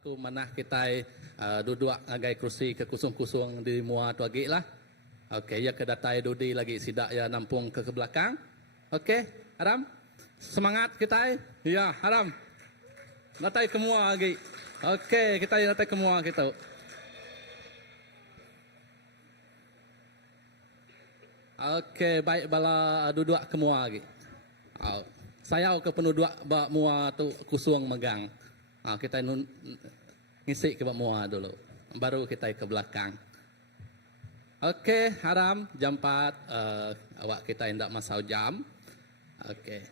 ku manah kita duduk agai kursi ke kusung-kusung di mua tu agi lah. Okey, ya ke datai dudi lagi sidak ya nampung ke belakang. Okey, Haram. Semangat kita. Ya, Haram. Datai ke mua lagi. Okey, kita datai ke mua kita. Okey, baik bala duduk ke mua lagi. Saya ke penduduk bak mua tu kusung megang. Kita ngisi ke bak mua dulu. Baru kita ke belakang. Okey, Haram, jam 4. Awak kita hendak masau jam. Okey.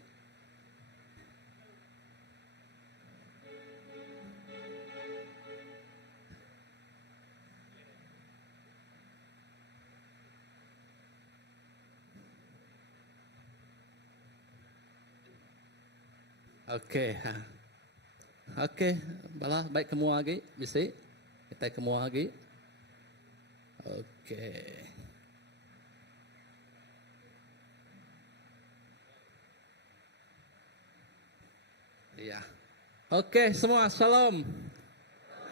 Okey. Okey, bala baik kemua lagi, bisa. Kita kemua lagi. Okey. Ya. Okey, semua salam.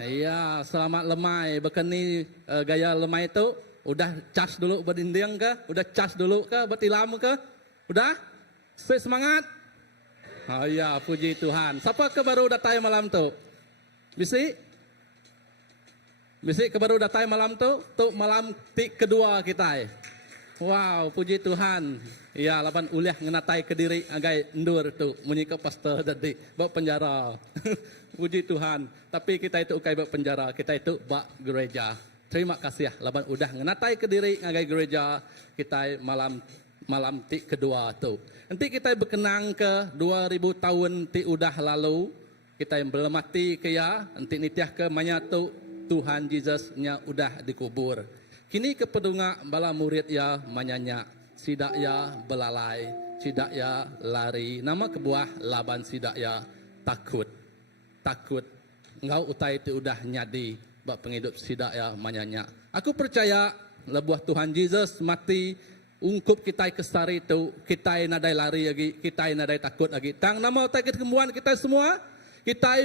Ya, selamat lemai. Bekeni gaya lemai itu udah cas dulu berdinding ke? Udah cas dulu ke? Bertilam ke? Udah? Semangat. Oh ya, puji Tuhan. Siapa ke baru datang malam tu? Bisi? Bisi ke baru datang malam tu? Tu malam kedua kita. Wow, puji Tuhan. Ya, lapan uliah ngenatai ke diri agai endur tu. Menyika pastor tadi. Bak penjara. Puji Tuhan. Tapi kita itu ukai bak penjara. Kita itu bak gereja. Terima kasih ya. Lapan udah ngenatai ke diri agai gereja. Kita malam kedua tu. Nanti kita berkenang ke 2000 tahun ti udah lalu. Kita yang belum mati ke ya. Nanti nitiah ke manyatu Tuhan Yesusnya udah dikubur. Kini ke pedunga bala murid ya manyanya. Sidak ya belalai. Sidak ya lari. Nama kebuah laban sidak ya takut. Takut. Engkau utai ti udah nyadi. Bak penghidup sidak ya manyanya. Aku percaya lebuah Tuhan Yesus mati. Ungkup kita kesari itu, kita nadai lari lagi, kita nadai takut lagi. Tang nama utai ketemuan kita semua, kita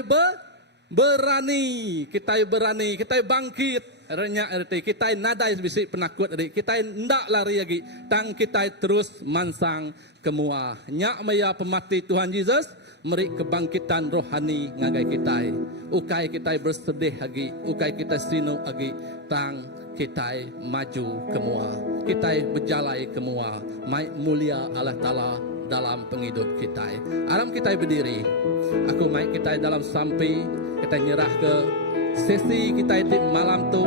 berani, kita bangkit. Renyak erti, kita nadai bisik penakut erti, kita ndak lari lagi. Tang kita terus mansang kemua. Nyak maya pemati Tuhan Yesus, meri kebangkitan rohani ngagai kita. Ukai kita bersedih lagi, ukai kita sinu lagi. Tang kita maju kemua, kita berjalai kemua, mai mulia Allah Ta'ala dalam penghidup kita. Alam kita berdiri, aku mai kita dalam sampai, kita nyerah ke sesi kita itu malam tu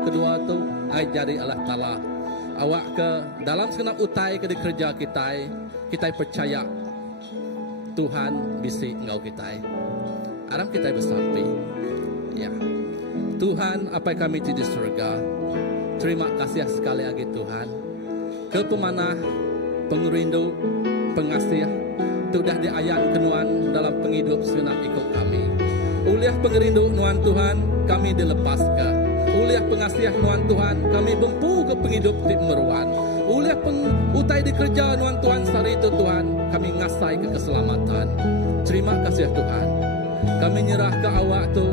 kedua tu, ajari Allah Ta'ala. Awak ke dalam segenap utai ke di kerja kita percaya Tuhan bisi engkau kita. Alam kita bersampai, ya. Tuhan, apa yang kami di surga, terima kasih sekali lagi Tuhan. Kepemanah, pengerindu, pengasih, sudah diayat kenuan dalam penghidup segenap ikut kami. Uliah pengerindu nuan Tuhan, kami dilepaskan. Uliah pengasih nuan Tuhan, kami bempu ke penghidup di meruan. Uliah utai dikerja nuan Tuhan sehari itu Tuhan, kami ngasai ke keselamatan. Terima kasih Tuhan. Kami nyerah ke awak tu.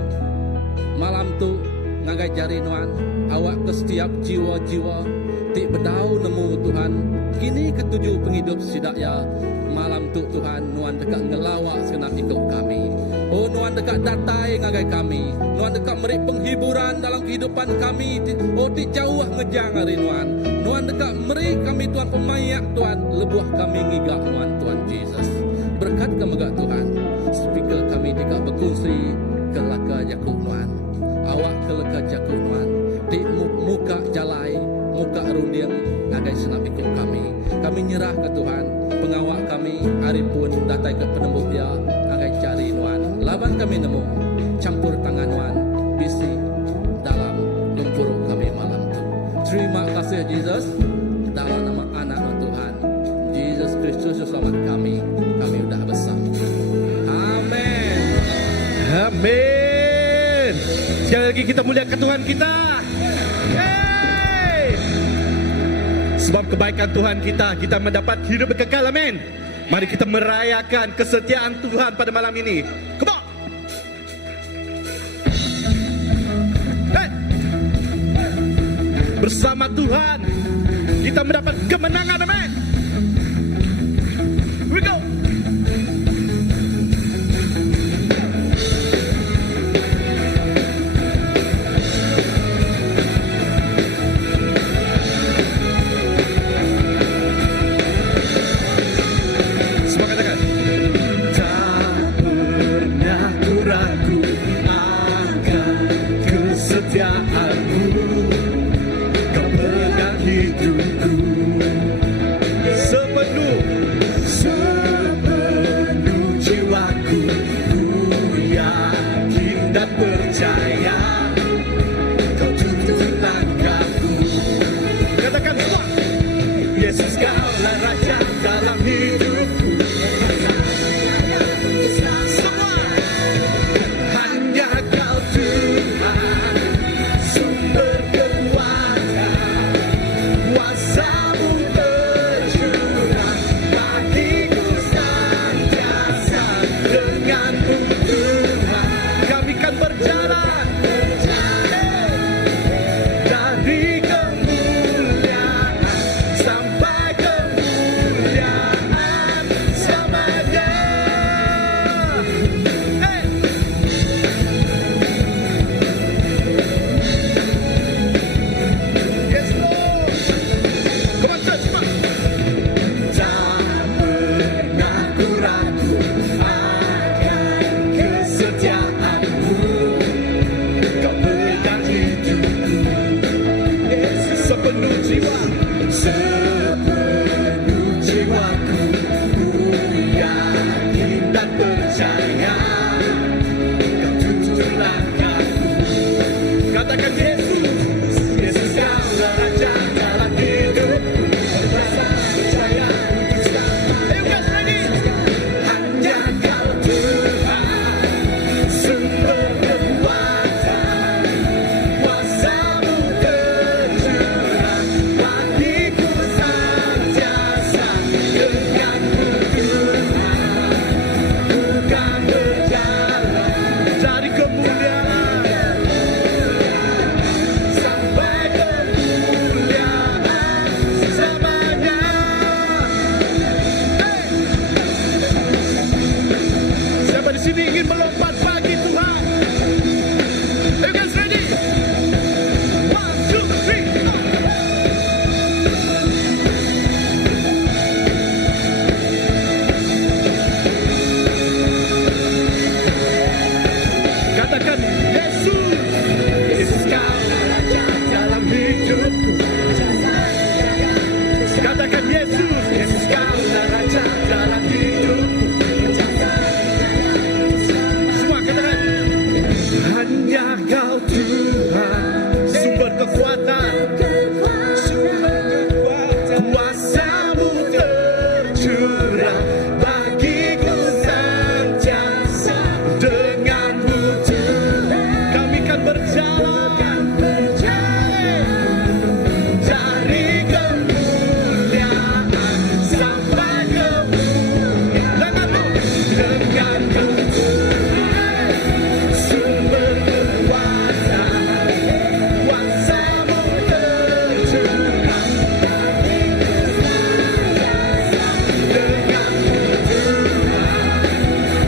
Malam tu ngagai jari nuan awak ke setiap jiwa-jiwa ti bedau nemu Tuhan kini ketujuh penghidup sidak ya malam tu Tuhan nuan dekat ngelawak senap ikut kami. Oh nuan dekat datai ngagai kami, nuan dekat meri penghiburan dalam kehidupan kami. Oh ti jauh ngejang hari nuan dekat meri kami Tuhan pemayak Tuhan lebuah kami ngigak Tuhan Jesus. Berkat kemegak Tuhan speaker kami dekat berkongsi kelaka jakuk nuan. Awak keleka jakuk nuan. Di muka jalai, muka rundiang ngagai senap ikut kami. Kami nyerah ke Tuhan. Pengawak kami hari pun datai ke penembuk dia ngagai cari nuan. Laban kami nemu campur tangan nuan bisi dalam lumpur kami malam tu. Terima kasih Jesus dalam nama anak Tuhan Yesus Kristus selamat kami. Kami sudah besar. Amin. Amin. Sekali lagi kita muliakan Tuhan kita. Hey! Sebab kebaikan Tuhan kita mendapat hidup kekal. Amin. Mari kita merayakan kesetiaan Tuhan pada malam ini. Come on. Bersama Tuhan kita mendapat kemenangan. Amin. We go. Semua katakan. Tak pernah ku ragu akan kesetiaanmu. Kau pegang hidupku sepenuh jiwaku. Ku yakin dan percaya Kau tuntun langkahku. Katakan semua. Yesus, Kaulah Raja dalam hidupku. Semua. Hanya Kau Tuhan, sumber kekuatan. Kuasa-Mu tercurah bagiku senantiasa. Dengan-Mu Tuhan, kami kan berjalan dari kemuliaan sampai kemuliaan selamanya. Hey! Yes, Lord. Come on, church, come on. Tak pernah ku ragu akan kesetiaanmu. Kau pegang hidupku. Yesus, sepenuh jiwa, sepenuh jiwaku. Ku yakin dan percaya Kau tuntun langkahku. Katakan Yesus, Yesus, Kaulah Raja dalam hidupku. Rasa percaya untuk selamanya. Ayo guys, ready? Hanya Kau Tuhan, sumber kekuatan. Kuasa-Mu tercurah bagiku senantiasa. Dengan-Mu Tuhan, ku kan berjalan dari kemuliaan sampai kemuliaan selamanya. Hey! Siapa di sini ingin melompat bagi Tuhan? You guys ready? 1, 2, 3, go! Katakan Yesus, Yesus, Kaulah Raja dalam hidupku. Katakan Yesus, Yesus, Kaulah Raja dalam hidupku. Semua katakan. Hanya Kau Tuhan, sumber kekuatan. Kuasa-Mu tercurah bagiku senantiasa. Dengan-Mu Tuhan, kami kan berjalan dari kemuliaan sampai kemuliaan. Dengan-Mu Tuhan, sumber kekuatan. Kuasa-Mu tercurah dengan-Mu Tuhan,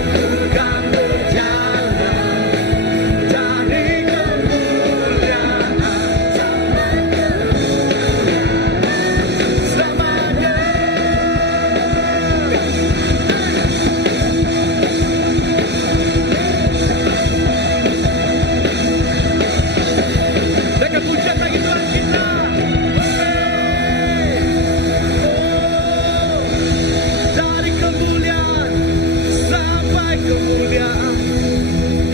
ku kan berjalan dari kemuliaan sampai kemuliaan selamanya. Dengan pujian bagi Tuhan kita. Dari kemuliaan sampai kemuliaan,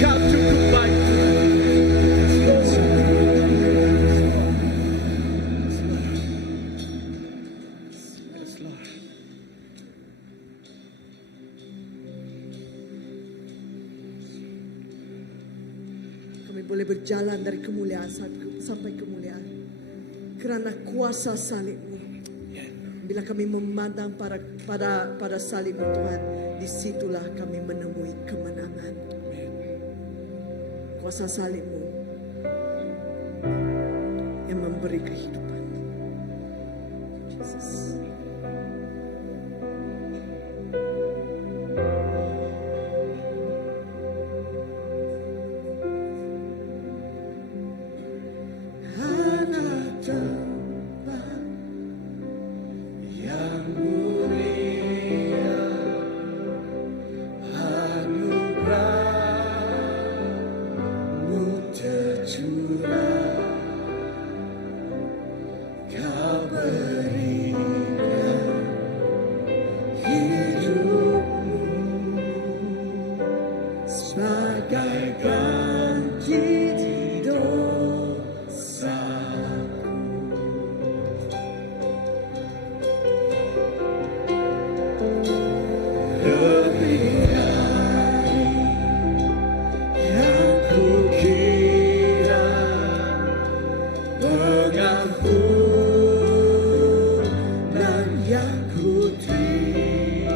Kau cukup baik. Yes, Lord. Kami boleh berjalan dari kemuliaan sampai kemuliaan karena kuasa salib-Mu. Bila kami memandang pada salib Tuhan, disitulah kami menemui kemenangan. Kuasa salib-Mu yang memberi kehidupan. Jesus. Anak Tuhan yang mulia, anugerah-Mu tercurah, Kau berikan hidup-Mu sebagai ganti dosa. Lebih dari yang kukira, pengampunan yang kuterima,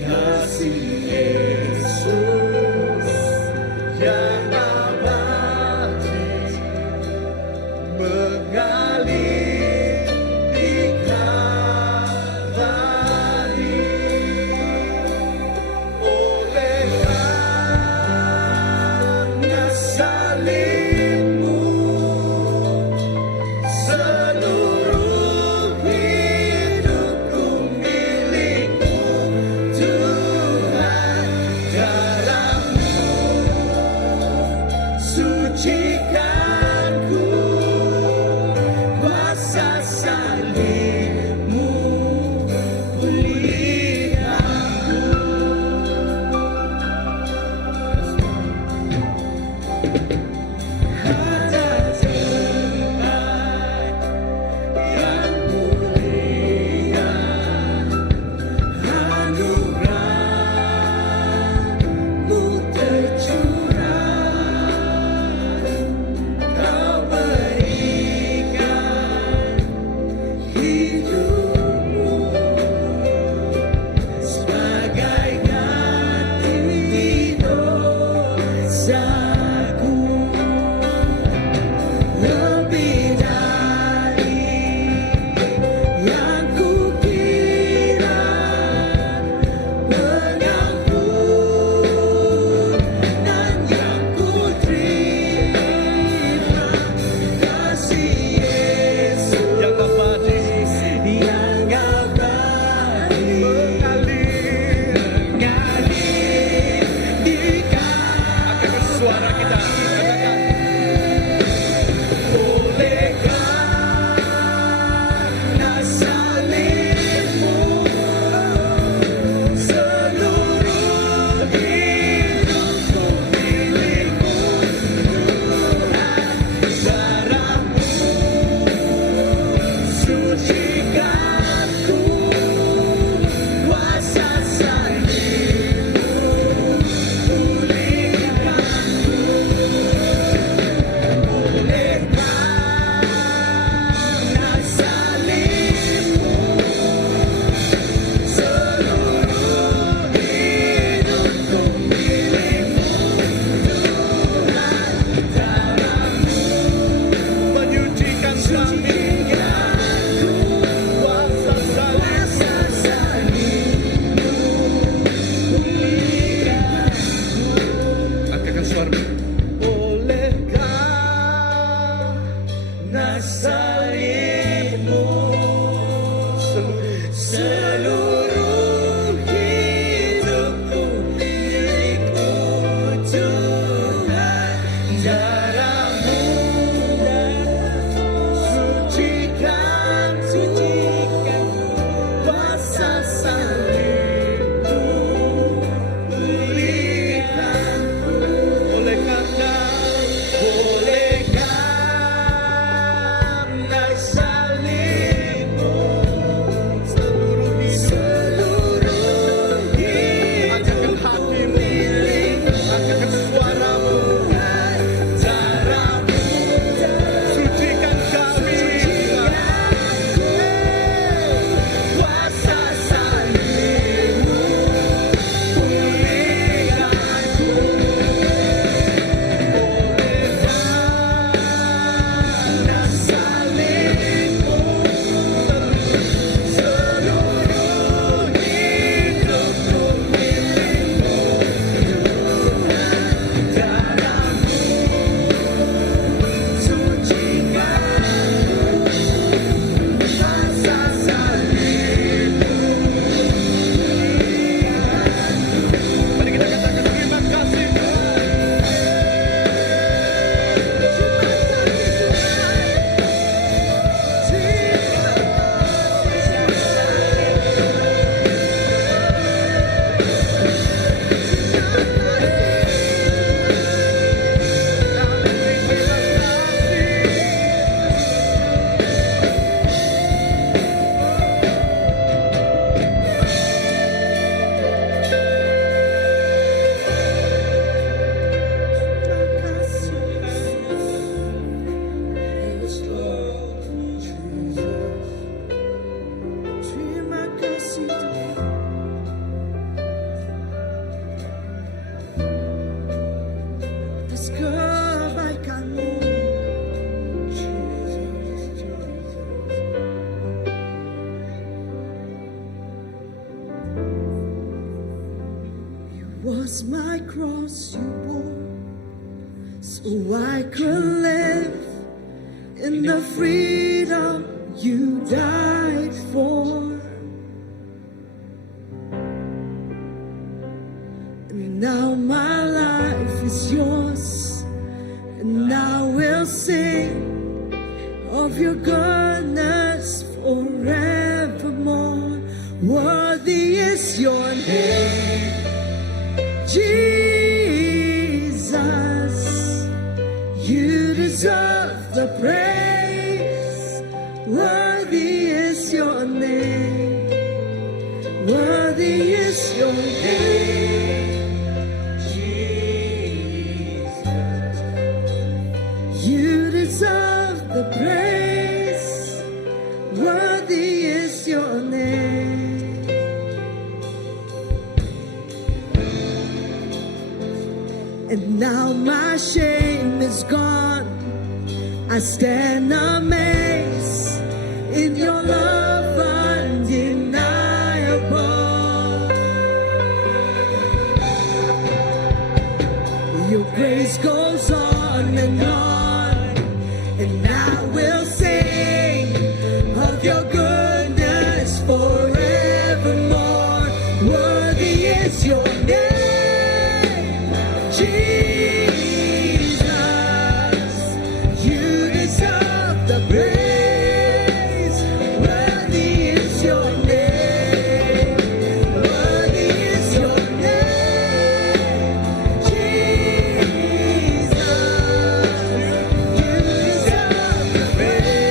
kasih Yesus yang abadi mengalir di Kalvari. Oleh karena salib-Mu, seluruh hidupku milik-Mu, Tuhan. Darah-Mu sucikanku, kuasa salib-Mu pulihkanku. Ada tempat yang mulia, anugerah-Mu tercurah, Kau berikan hidup-Mu sebagai ganti dosaku. Lebih dari yang kukira, pengampunan yang kuterima, kasih Yesus yang abadi mengalir di Kalvari. Angkat suara kita, katakan. Oleh karena salib-Mu, seluruh hidupku milik-Mu, Tuhan. Darah-Mu sucikanku, kuasa salib-Mu pulihkanku. Oleh karena salib-Mu, seluruh hidupku milik-Mu, Tuhan. Darah-Mu menyucikan salib-Mu, kuasa salib-Mu pulihkanku. Angkatkan suara. Oleh karena salib-Mu, seluruh hidupku milik-Mu, Tuhan. Darah-Mu sucikanku, kuasa salib-Mu pulihkanku. Oleh karena was my cross you bore, so I could live in the freedom you died for. And now my life is yours, and I will sing of your goodness forevermore. Worthy is your name, Jesus. You deserve the praise. Worthy is your name. Worthy is your name, Jesus. You deserve the praise. Worthy is your name. And now my shame is gone. I stand amazed in your love undeniable. Your grace goes on, and I will sing of your goodness forevermore. Worthy is your name, Jesus. You deserve the praise. Worthy is your name. Worthy is your name, Jesus. You deserve the praise.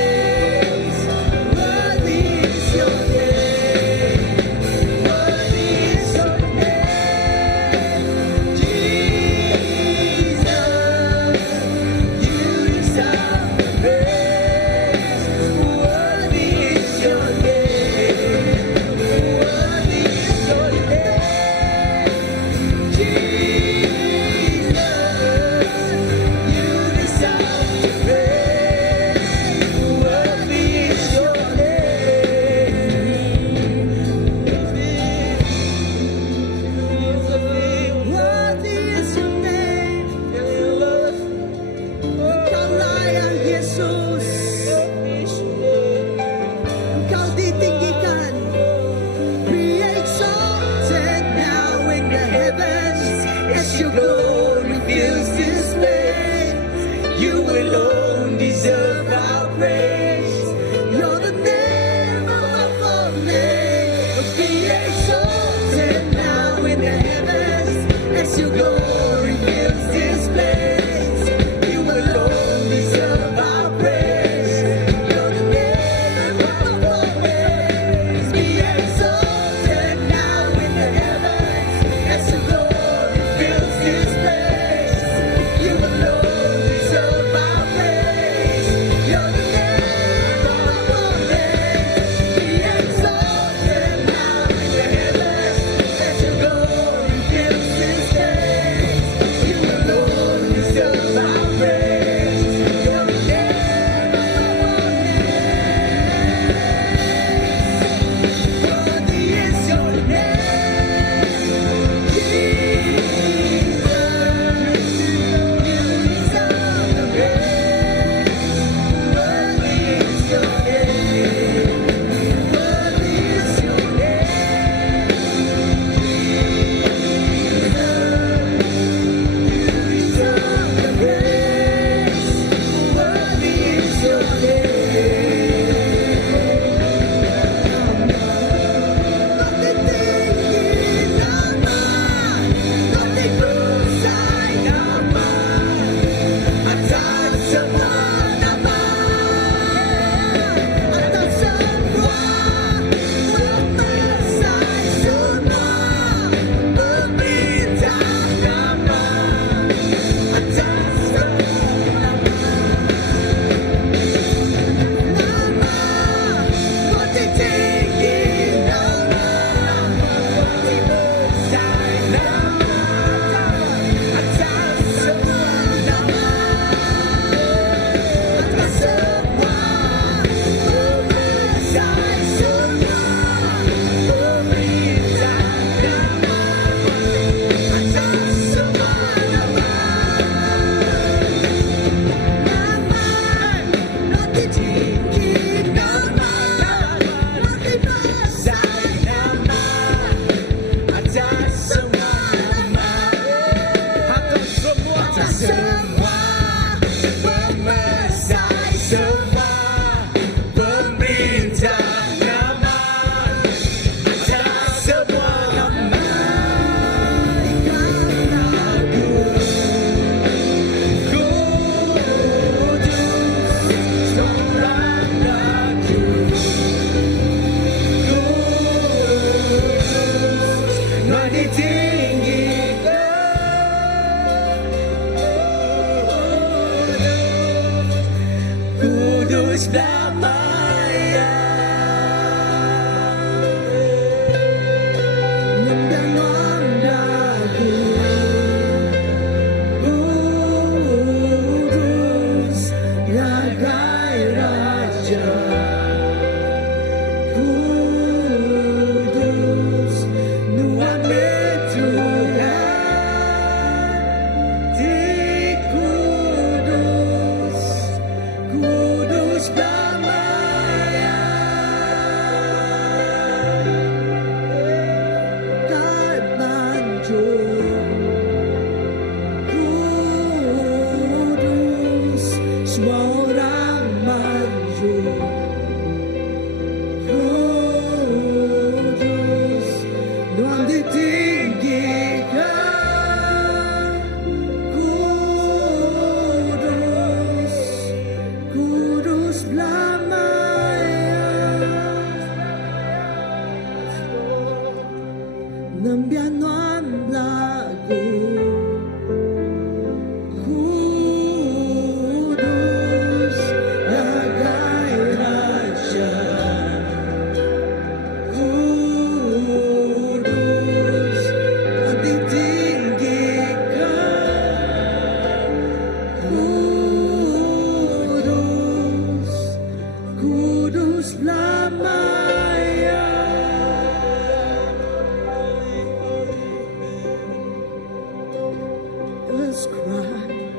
Let's cry.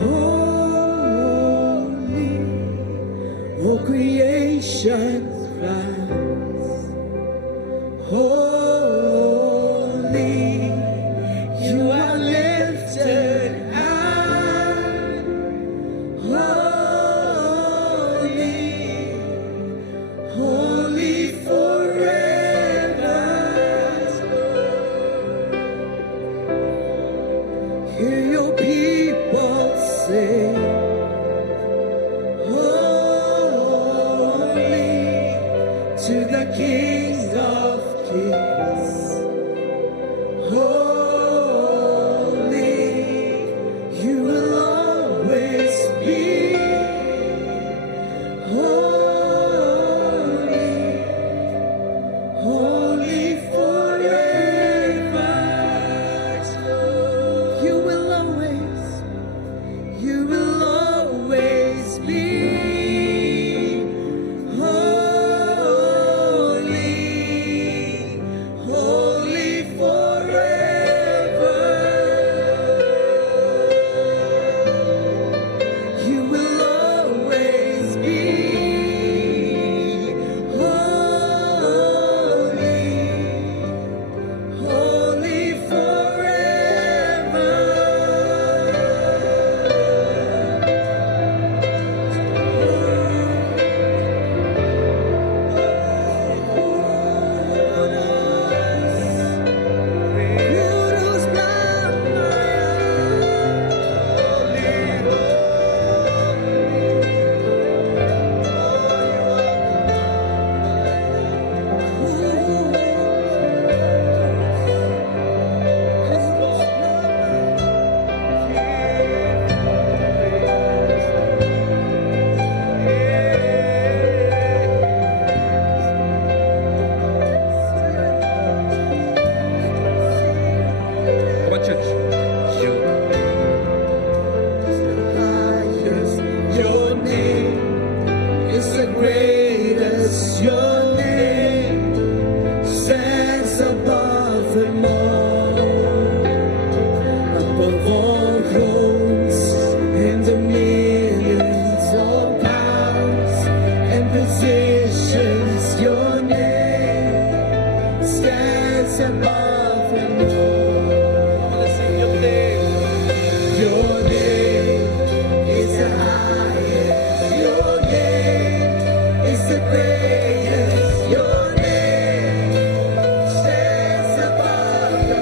Holy, all creation cries. Holy, you are lifted high. Holy, holy forever. Hear your people say, holy to the King of Kings. Holy, you will always be. Holy, holy forever. You will always be holy, holy forever. You will always be holy, holy forever. Come on, church. Your name is the greatest. Your name stands above them all. Above all thrones and dominions, all powers and positions. Your name stands above them all. Your name is the highest. Your name is the greatest. Your name stands above the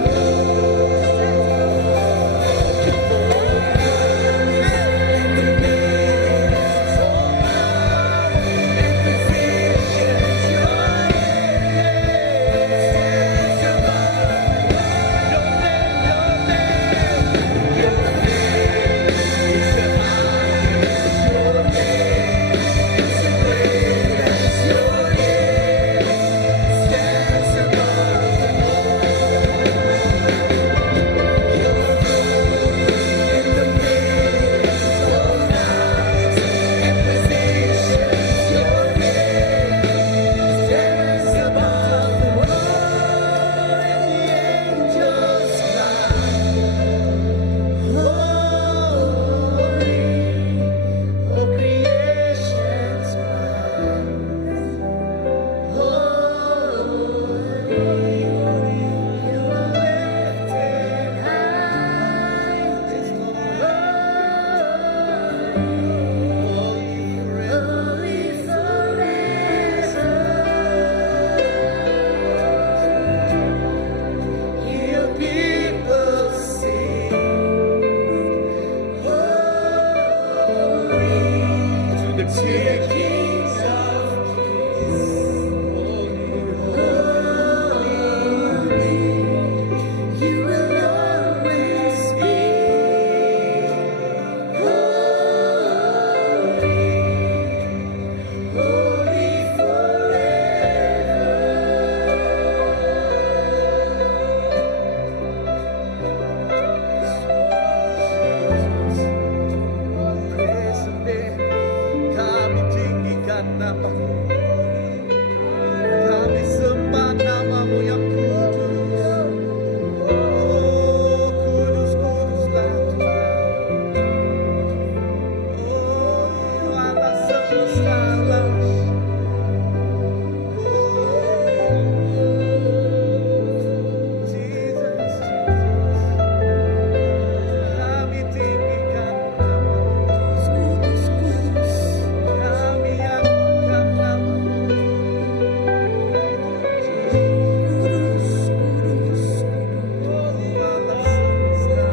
Your name stands above You will always be holy Kami tinggikan nama-Mu, kami sembah nama-Mu yang kudus. Oh, kudus, kuduslah Tuhan. Oh, Allah semesta alam. Oh, Jesus, kami tinggikan kami angkat nama-Mu. Oh, Allah semesta.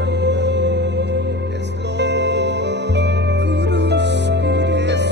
Yes, Lord. Yes,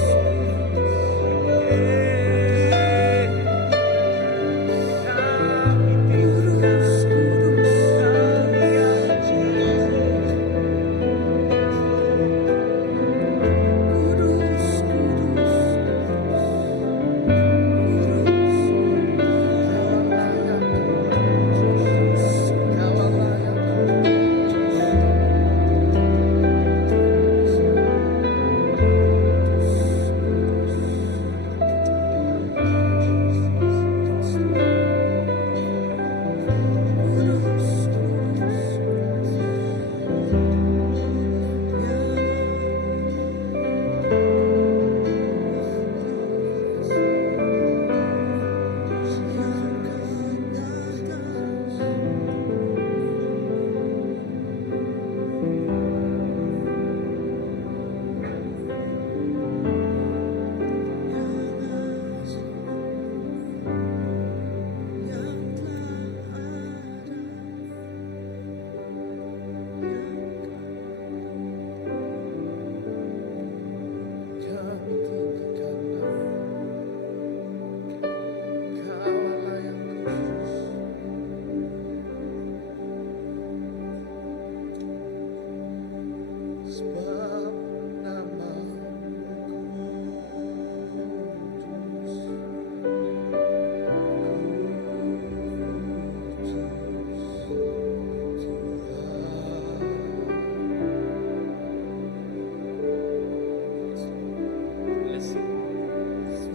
kami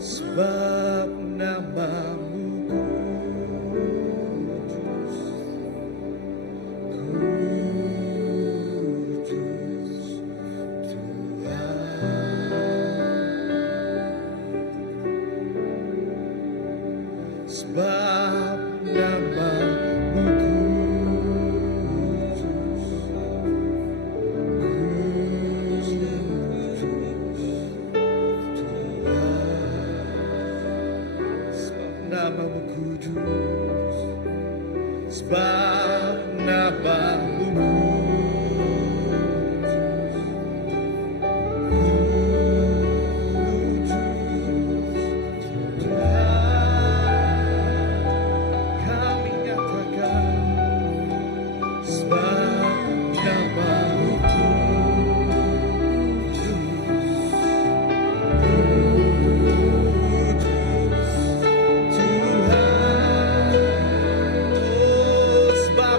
sebab nama-Mu kudus, kudus Tuhan. Sebab nama-Mu kudus, nama-Mu kudus, sebab nama-Mu kudus, Tuhan. Kami nyatakan sebab nama-Mu kudus, Tuhan. Oh, sebab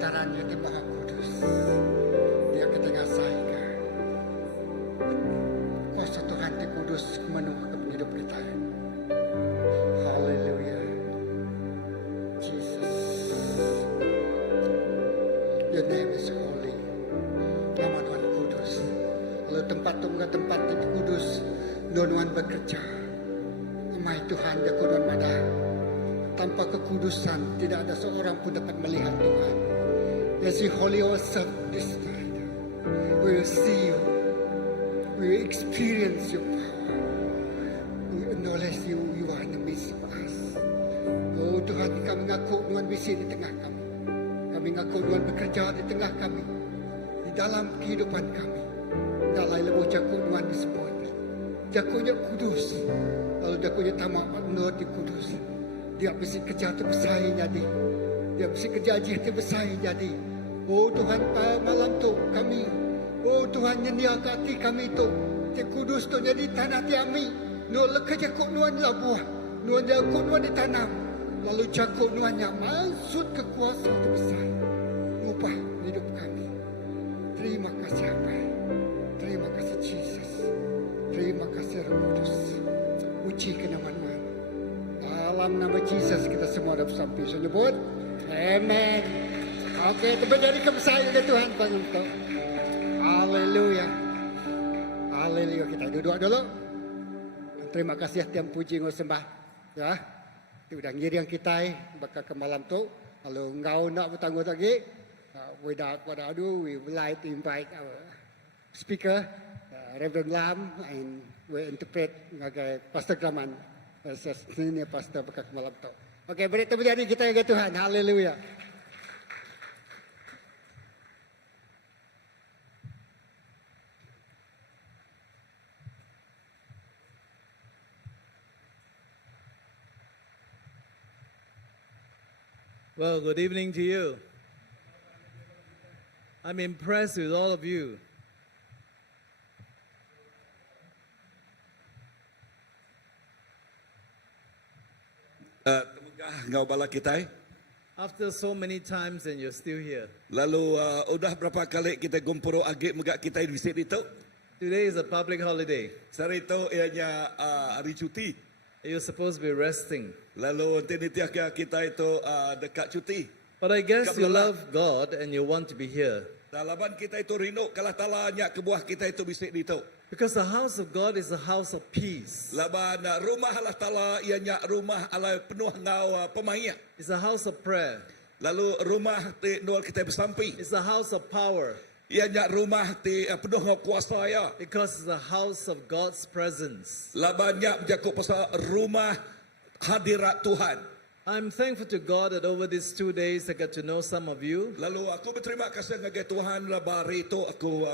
pantarannya di Maha Kudus. Dia ketengah saya. Kuasa Tuhan di Kudus menuntun hidup kita. Haleluya. Jesus. Your name is holy. Nama Tuhan kudus. Lalu tempat tempat di kudus, Tuhan bekerja. Amai Tuhan ya Tuhan mada. Tanpa kekudusan tidak ada seorang pun dapat melihat Tuhan. As you holy ourselves this night, we will see you. We will experience your power. We acknowledge you. You are in the midst of us. Oh Tuhan, kami mengaku Tuhan bisa di tengah kami. Kami mengaku Tuhan bekerja di tengah kami. Di dalam kehidupan kami. Dalai lebu jaku Tuhan disebut. Jakunya kudus. Lalu jakunya tamak menurut di kudus. Dia mesti kerja tu besar jadi. Dia mesti kerja haji tu besar jadi. Oh Tuhan, malam tu kami. Oh Tuhan, nyendia hati kami tu. Dia kudus tu jadi tanah kami. Nuan kerja kok nuan labuah. Nuan jakut nuan ditanam. Lalu jakut nuan yang maksud kekuasaan tu besar. Ubah hidup kami. Terima kasih apa? Terima kasih Jesus. Terima kasih Roh Kudus. Puji ke nama Tuhan. Dalam nama Jesus kita semua dapat sampai sebut. Amen. Okey, terjadi kebesaran ke Tuhan penonton. Haleluya. Haleluya. Kita duduk dulu. Terima kasih tiang puji ngau sembah. Ya. Itu udah ngiring kita bakal ke malam tu. Kalau engkau nak bertanggung lagi, without further ado, we would like to invite our speaker, Reverend Lam, and we interpret sebagai Pastor Kraman, senior pastor bakal ke malam tu. Okey, beri tepuk tangan kita ke Tuhan. Haleluya. Well, good evening to you. I'm impressed with all of you. Ngau bala kita. After so many times and you're still here. Lalu udah berapa kali kita gumpuro agak megak kita visit itu. Today is a public holiday. Hari itu ianya hari cuti. You're supposed to be resting. Lalu tinitiak kita itu dekat cuti. But I guess you love God and you want to be here. Dalaman kita itu rindu kalah talanya kebuah kita itu visit itu. Because the house of God is a house of peace. Laban rumah Allah Taala ianya rumah Allah penuh ngau pemahia. It's a house of prayer. Lalu rumah ti nual kita bersampi. It's a house of power. Ianya rumah ti penuh ngau kuasa ya. Because it's a house of God's presence. Labannya menjaku pasal rumah hadirat Tuhan. I'm thankful to God that over these 2 days I got to know some of you. Lalu aku berterima kasih kepada Tuhan labari itu aku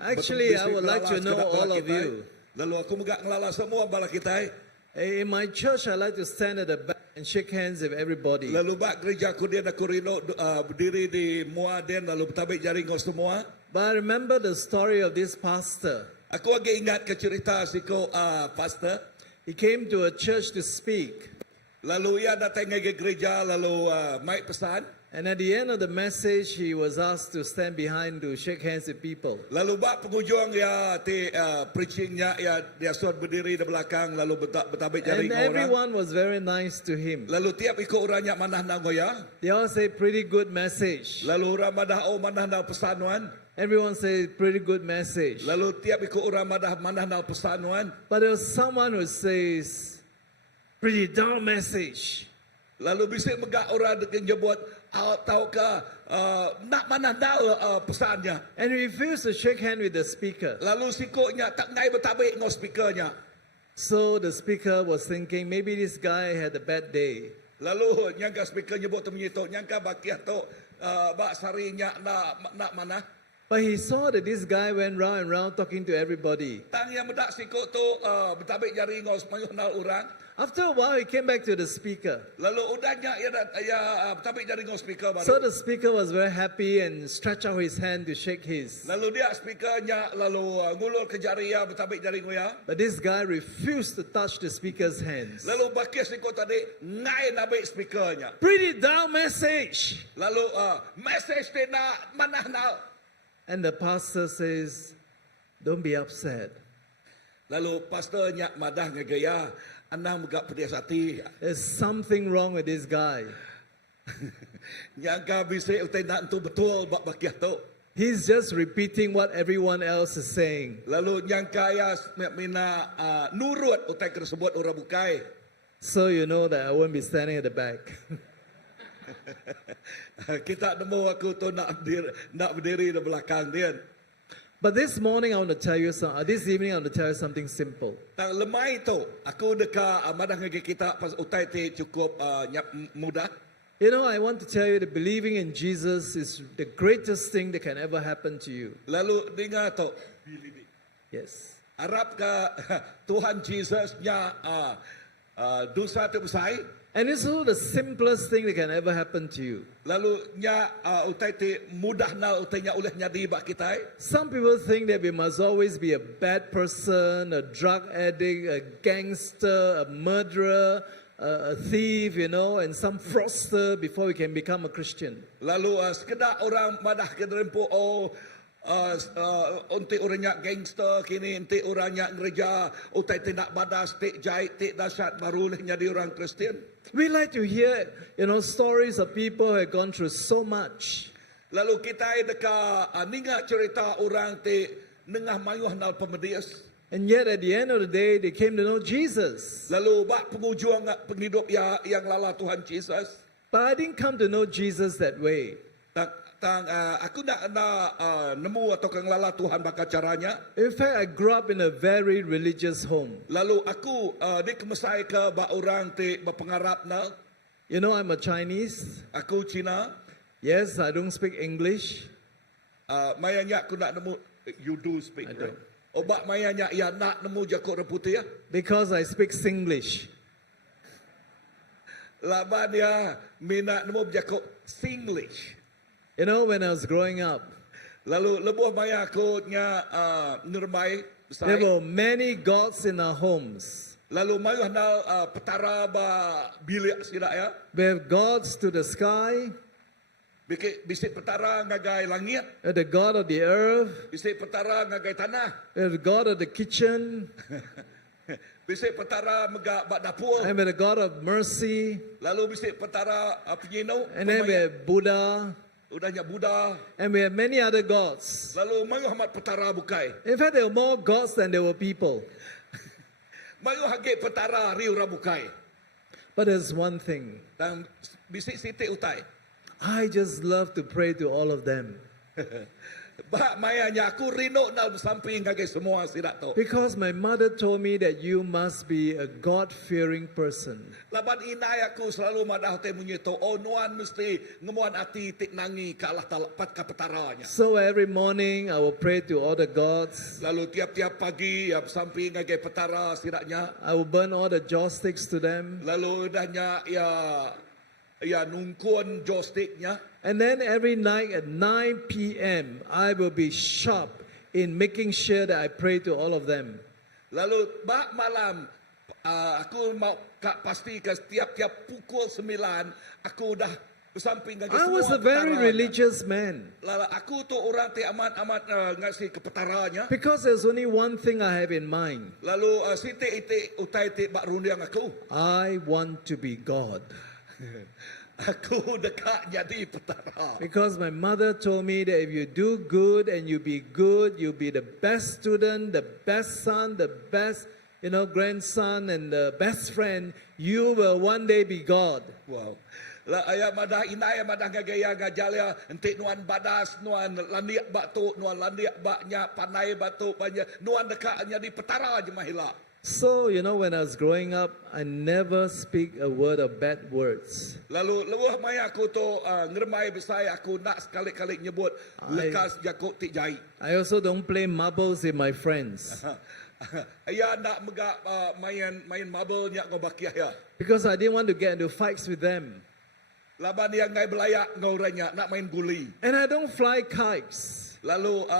Actually, I would like to know all of you. Lalu aku megak ngelala semua bala kita. In my church, I like to stand at the back and shake hands with everybody. Lalu bak gereja aku dia aku rindu berdiri di muaden lalu bertabik jaring kau semua. But I remember the story of this pastor. Aku lagi ingat ke cerita si ko pastor. He came to a church to speak. Lalu ia datang ke gereja lalu mic pesan. And at the end of the message, he was asked to stand behind to shake hands with people. Lalu bak penghujung ya ti preachingnya ya dia suat berdiri di belakang lalu bertabik jaring And orang. everyone was very nice to him. Lalu tiap ikut orangnya manah na ngoya. They all say, pretty good message. Lalu orang manah manah na pesanuan. Everyone say, pretty good message. Lalu tiap ikut orang manah na pesanuan. But there was someone who says, pretty dull message. Lalu bisa megak orang dengan jebut tahukah nak mana tahu pesannya. And he refused to shake hand with the speaker. Lalu sikutnya tak ngai bertabik dengan speakernya. So the speaker was thinking, maybe this guy had a bad day. Lalu nyangka speaker nyebut temenyi tu nyangka bakiah tu bak sarinya nak mana. But he saw that this guy went round and round talking to everybody. Tang yang medak sikut tu bertabik jari ngos mayuh nal orang. After a while, he came back to the speaker. Lalu udahnya ia bertabik jari ngos speaker baru. So the speaker was very happy and stretched out his hand to shake his. Lalu dia speakernya lalu ngulur ke jari ia bertabik jari ngoya. But this guy refused to touch the speaker's hands. Lalu bakis sikut tadi ngai nabik speakernya. Bring it down message. Lalu message dia nak mana nak. And the pastor says, don't be upset. Lalu pastornya madah ngegaya, anda megak pedih hati. There's something wrong with this guy. Nyangka bisa utai nak tu betul bak bakiah tu. He's just repeating what everyone else is saying. Lalu nyangka ya mina nurut utai tersebut orang bukai. So you know that I won't be standing at the back. Kita nemu aku tu nak berdiri di belakang dia. But this morning I want to tell you this evening I want to tell you something simple. Tang lemai tu aku deka madah ngagi kita pas utai ti cukup mudah. You know, I want to tell you that believing in Jesus is the greatest thing that can ever happen to you. Lalu dengar tu. Yes. Harap ke Tuhan Yesusnya dosa tu besar. And it's also the simplest thing that can ever happen to you. Lalu nya utai ti mudah na utainya oleh nyadi bak kita. Some people think that we must always be a bad person, a drug addict, a gangster, a murderer, a thief, you know, and some fraudster before we can become a Christian. Lalu sekedar orang madah ke derempu unti orangnya gangster kini unti orangnya gereja utai tidak badas tik jahit tik dahsyat baru leh jadi orang Kristen. We like to hear, you know, stories of people who have gone through so much. Lalu kita deka ninga cerita orang ti nengah mayuh nal pemedias. And yet at the end of the day, they came to know Jesus. Lalu bak pengujuang penghidup ya yang lala Tuhan Yesus. But I didn't come to know Jesus that way. Aku nak nemu atau kang lala Tuhan baka caranya. In fact, I grew up in a very religious home. Lalu aku dikemesai ke ba orang ti berpengarap na. You know, I'm a Chinese. Aku Cina. Yes, I don't speak English. Mayanya aku nak nemu. You do speak. I don't. Obat mayanya ya nak nemu jakuk reputi ya. Because I speak Singlish. Laba dia minat nemu jakuk Singlish. You know, when I was growing up, Lalu lebuh maya aku nya nurmai there besar. were many gods in our homes. Lalu mayuh nal petara ba bilik sidak ya. We have gods to the sky, Bisik petara ngagai langit, the god of the earth, bisik petara ngagai tanah, the god of the kitchen, bisik petara mega bak dapur. and the god of mercy, Lalu bisik petara penyino. and then we have Buddha, Udahnya Buddha. and we have many other gods. Lalu mayuh amat petara bukai. In fact, there were more gods than there were people. Mayuh hage petara riu rabukai. But there's one thing. Dan bisik siti utai. I just love to pray to all of them. Bak mayanya aku rino nal samping ngage semua sidak tu. Because my mother told me that you must be a God-fearing person. Laban inai aku selalu madah te menyito. Oh nuan mesti ngemuan ati tik nangi ke Allah talapat ke petaranya. So every morning I will pray to all the gods. Lalu tiap-tiap pagi ya samping ngage petara sidaknya. I will burn all the joss sticks to them. Lalu dahnya ya nungkun joysticknya. And then every night at 9 p.m., I will be sharp in making sure that I pray to all of them. Lalu bak malam aku mau pastikan tiap-tiap pukul 9 aku dah samping ngage I semua. was a very petaranya. religious man. Lalu aku tu orang ti amat ngasih ke petaranya. Because there's only one thing I have in mind. Lalu siti iti utai ti bak rundiang aku. I want to be God. Aku dekat jadi petara. Because my mother told me that if you do good and you be good, you'll be the best student, the best son, the best, grandson, and the best friend. You will one day be God. Wow. La ayah madah inai madah gaya gajalya enti nuan badas nuan landiak batu nuan landiak baknya panai batu banyak nuan dekatnya di petara je mahila. So, you know, when I was growing up, I never speak a word of bad words. Lalu lewah maya aku tu ngeremai besai aku nak sekali-kali nyebut lekas jakut tik jai. I also don't play marbles with my friends Ya nak megak main marble nyak ngau bakiah ya. because I didn't want to get into fights with them. Laban yang ngai belayak ngau ranya nak main guli. And I don't fly kites. Lalu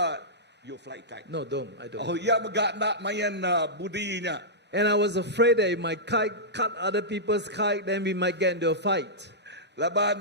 you fly kite. No, don't. I don't. Oh ya megak nak main budinya. And I was afraid that if my kite cut other people's kite, then we might get into a fight. Laban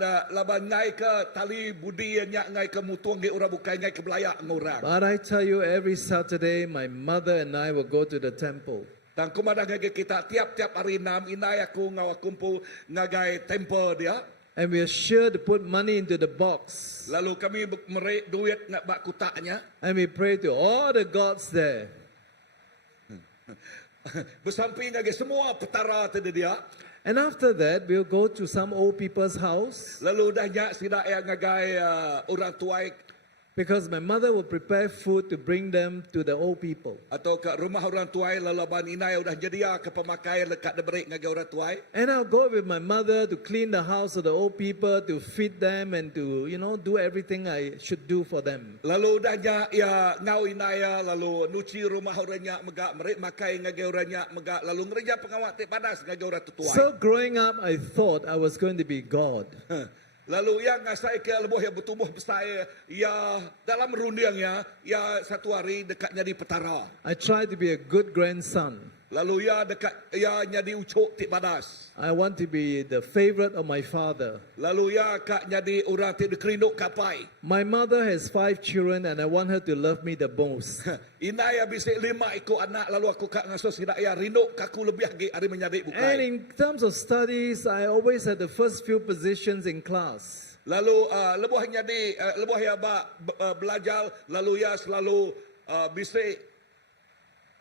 ngai ke tali budi nyak ngai ke mutuang ge ora bukai ngai ke belayak ngorang. But I tell you, every Saturday, my mother and I will go to the temple. Dan kumadah ngai kita tiap-tiap hari 6 inai aku ngau kumpul ngagai temple dia. And we are sure to put money into the box. Lalu kami merik duit nak bak kutaknya. And we pray to all the gods there. Bersamping lagi semua petara tadi dia. And after that, we'll go to some old people's house Lalu dah nyak sida yang ngagai orang tuai because my mother will prepare food to bring them to the old people. atau ke rumah orang tuai lalaban inai udah jadi ke pemakaian lekat deberik ngagai orang tuai. And I'll go with my mother to clean the house of the old people, to feed them and to, you know, do everything I should do for them. Lalu dah nyak ya ngau inai lalu nuci rumah orang nyak megak merik makai ngagai orang nyak megak lalu ngereja pengawat tik padas ngagai orang tuai. So growing up, I thought I was going to be God. Lalu yang ngasai ke lebuh yang bertumbuh besar ya dalam rundiangnya ya satu hari dekatnya di petara. I tried to be a good grandson. Lalu ya dekat ya nyadi ucuk tik padas. I want to be the favorite of my father. Lalu ya kak nyadi orang tik dikerinduk kapai. My mother has 5 children and I want her to love me the most. Inai habis 5 ikut anak lalu aku kak ngasos tidak ya rinduk kaku lebih lagi hari menjadi And bukai. in terms of studies, I always had the first few positions in class. Lalu lebuh nyadi lebuh ya belajar lalu ya selalu bisik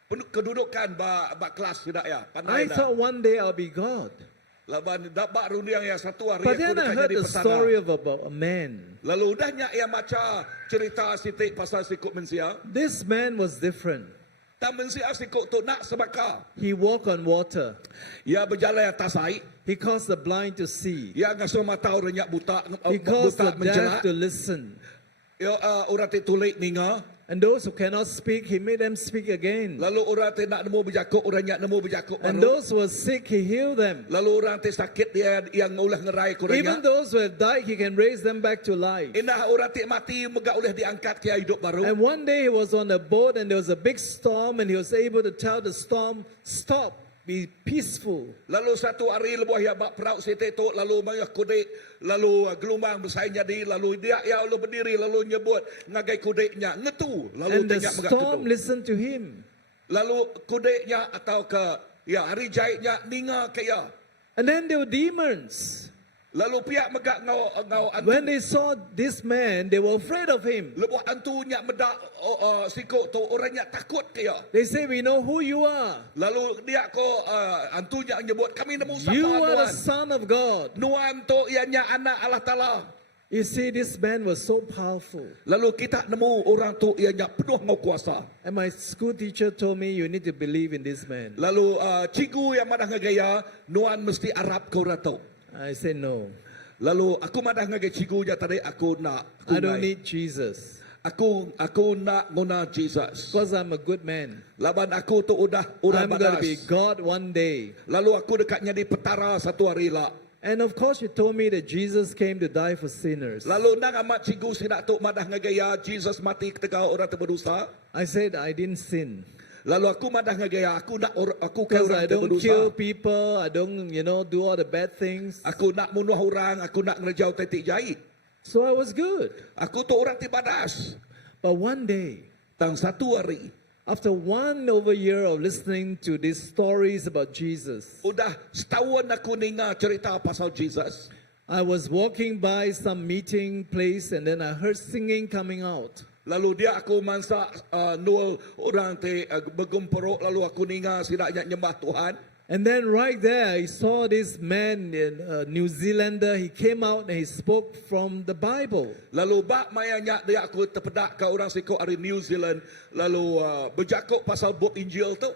kedudukan ba kelas tidak ya. I Pandai dah. thought one day I'll be God. Laban dapat rundiang ya satu hari But aku then I dekat heard jadi the petara. story of about a man. Lalu dahnya ia maca cerita sitik pasal sikut mensia. This man was different. Tak mensia sikut tu nak sebaka. He walked on water. Ia berjalan atas air. He caused the blind to see. Ia ngasuh mata orang nyak buta He caused the buta menjelak. deaf to listen. Ya orang ti tulik ninga. And those who cannot speak, he made them speak again. Lalu orang ti nak nemu berjakuk, orang nyak nemu berjakuk And baru. those who were sick, he healed them. Lalu orang ti sakit dia yang ulah ngerai kurang Even those who have died, he can raise them back to life. Indah orang ti mati megak ulah diangkat ke hidup baru. And one day he was on a boat and there was a big storm and he was able to tell the storm, stop, be peaceful. Lalu satu hari lebuh ya bak perahu situ tu lalu mayah kudik lalu gelombang besar jadi lalu dia ya lalu berdiri lalu nyebut ngagai kudiknya ngetu lalu And the tengok megak storm ketu. listened to him. Lalu kudiknya atau ke ya hari jaitnya ninga ke ya. And then there were demons. Lalu pihak megak ngau antu. When they saw this man, they were afraid of him. Lebuh antunya medak sikut tu orangnya takut ke ya. They say, we know who you are. Lalu dia ko antunya nyebut kami nemu siapa You are the nuan. son of God. Nuan tu ianya anak Allah Taala. You see, this man was so powerful. Lalu kita nemu orang tu ianya penuh ngau kuasa. And my school teacher told me, you need to believe in this man. Lalu cikgu yang madah ngagaya nuan mesti Arab kau ratau. I said, no, Lalu aku madah ngagay cikgu ja tadi aku nak I don't kungai. need Jesus. Aku nak guna Jesus. Because I'm a good man. Laban aku tu udah I'm going to be badas. God one day. Lalu aku dekatnya di petara satu hari lah. And of course, you told me that Jesus came to die for sinners. Lalu nang amat cikgu sinak tu madah ngagaya Jesus mati ketika orang tu berdosa. I said, I didn't sin. Lalu aku madah ngagaya aku ke Because orang I tu don't kill berdosa. people. I don't, do all the bad things. Aku nak bunuh orang, aku nak ngerjau tetik jahit. So I was good. Aku tu orang ti badas. But one day, Tang satu hari after 1 over year of listening to these stories about Jesus, udah setahun aku dengar cerita pasal Jesus. I was walking by some meeting place and then I heard singing coming out. Lalu dia aku mansa nul orang te bergempuruk lalu aku dengar sidaknya nyembah Tuhan. And then right there, I saw this man, New Zealander. He came out and he spoke from the Bible. Lalu bak mayanya dia aku terpedak ke orang sikok dari New Zealand lalu berjakuk pasal buku Injil tu.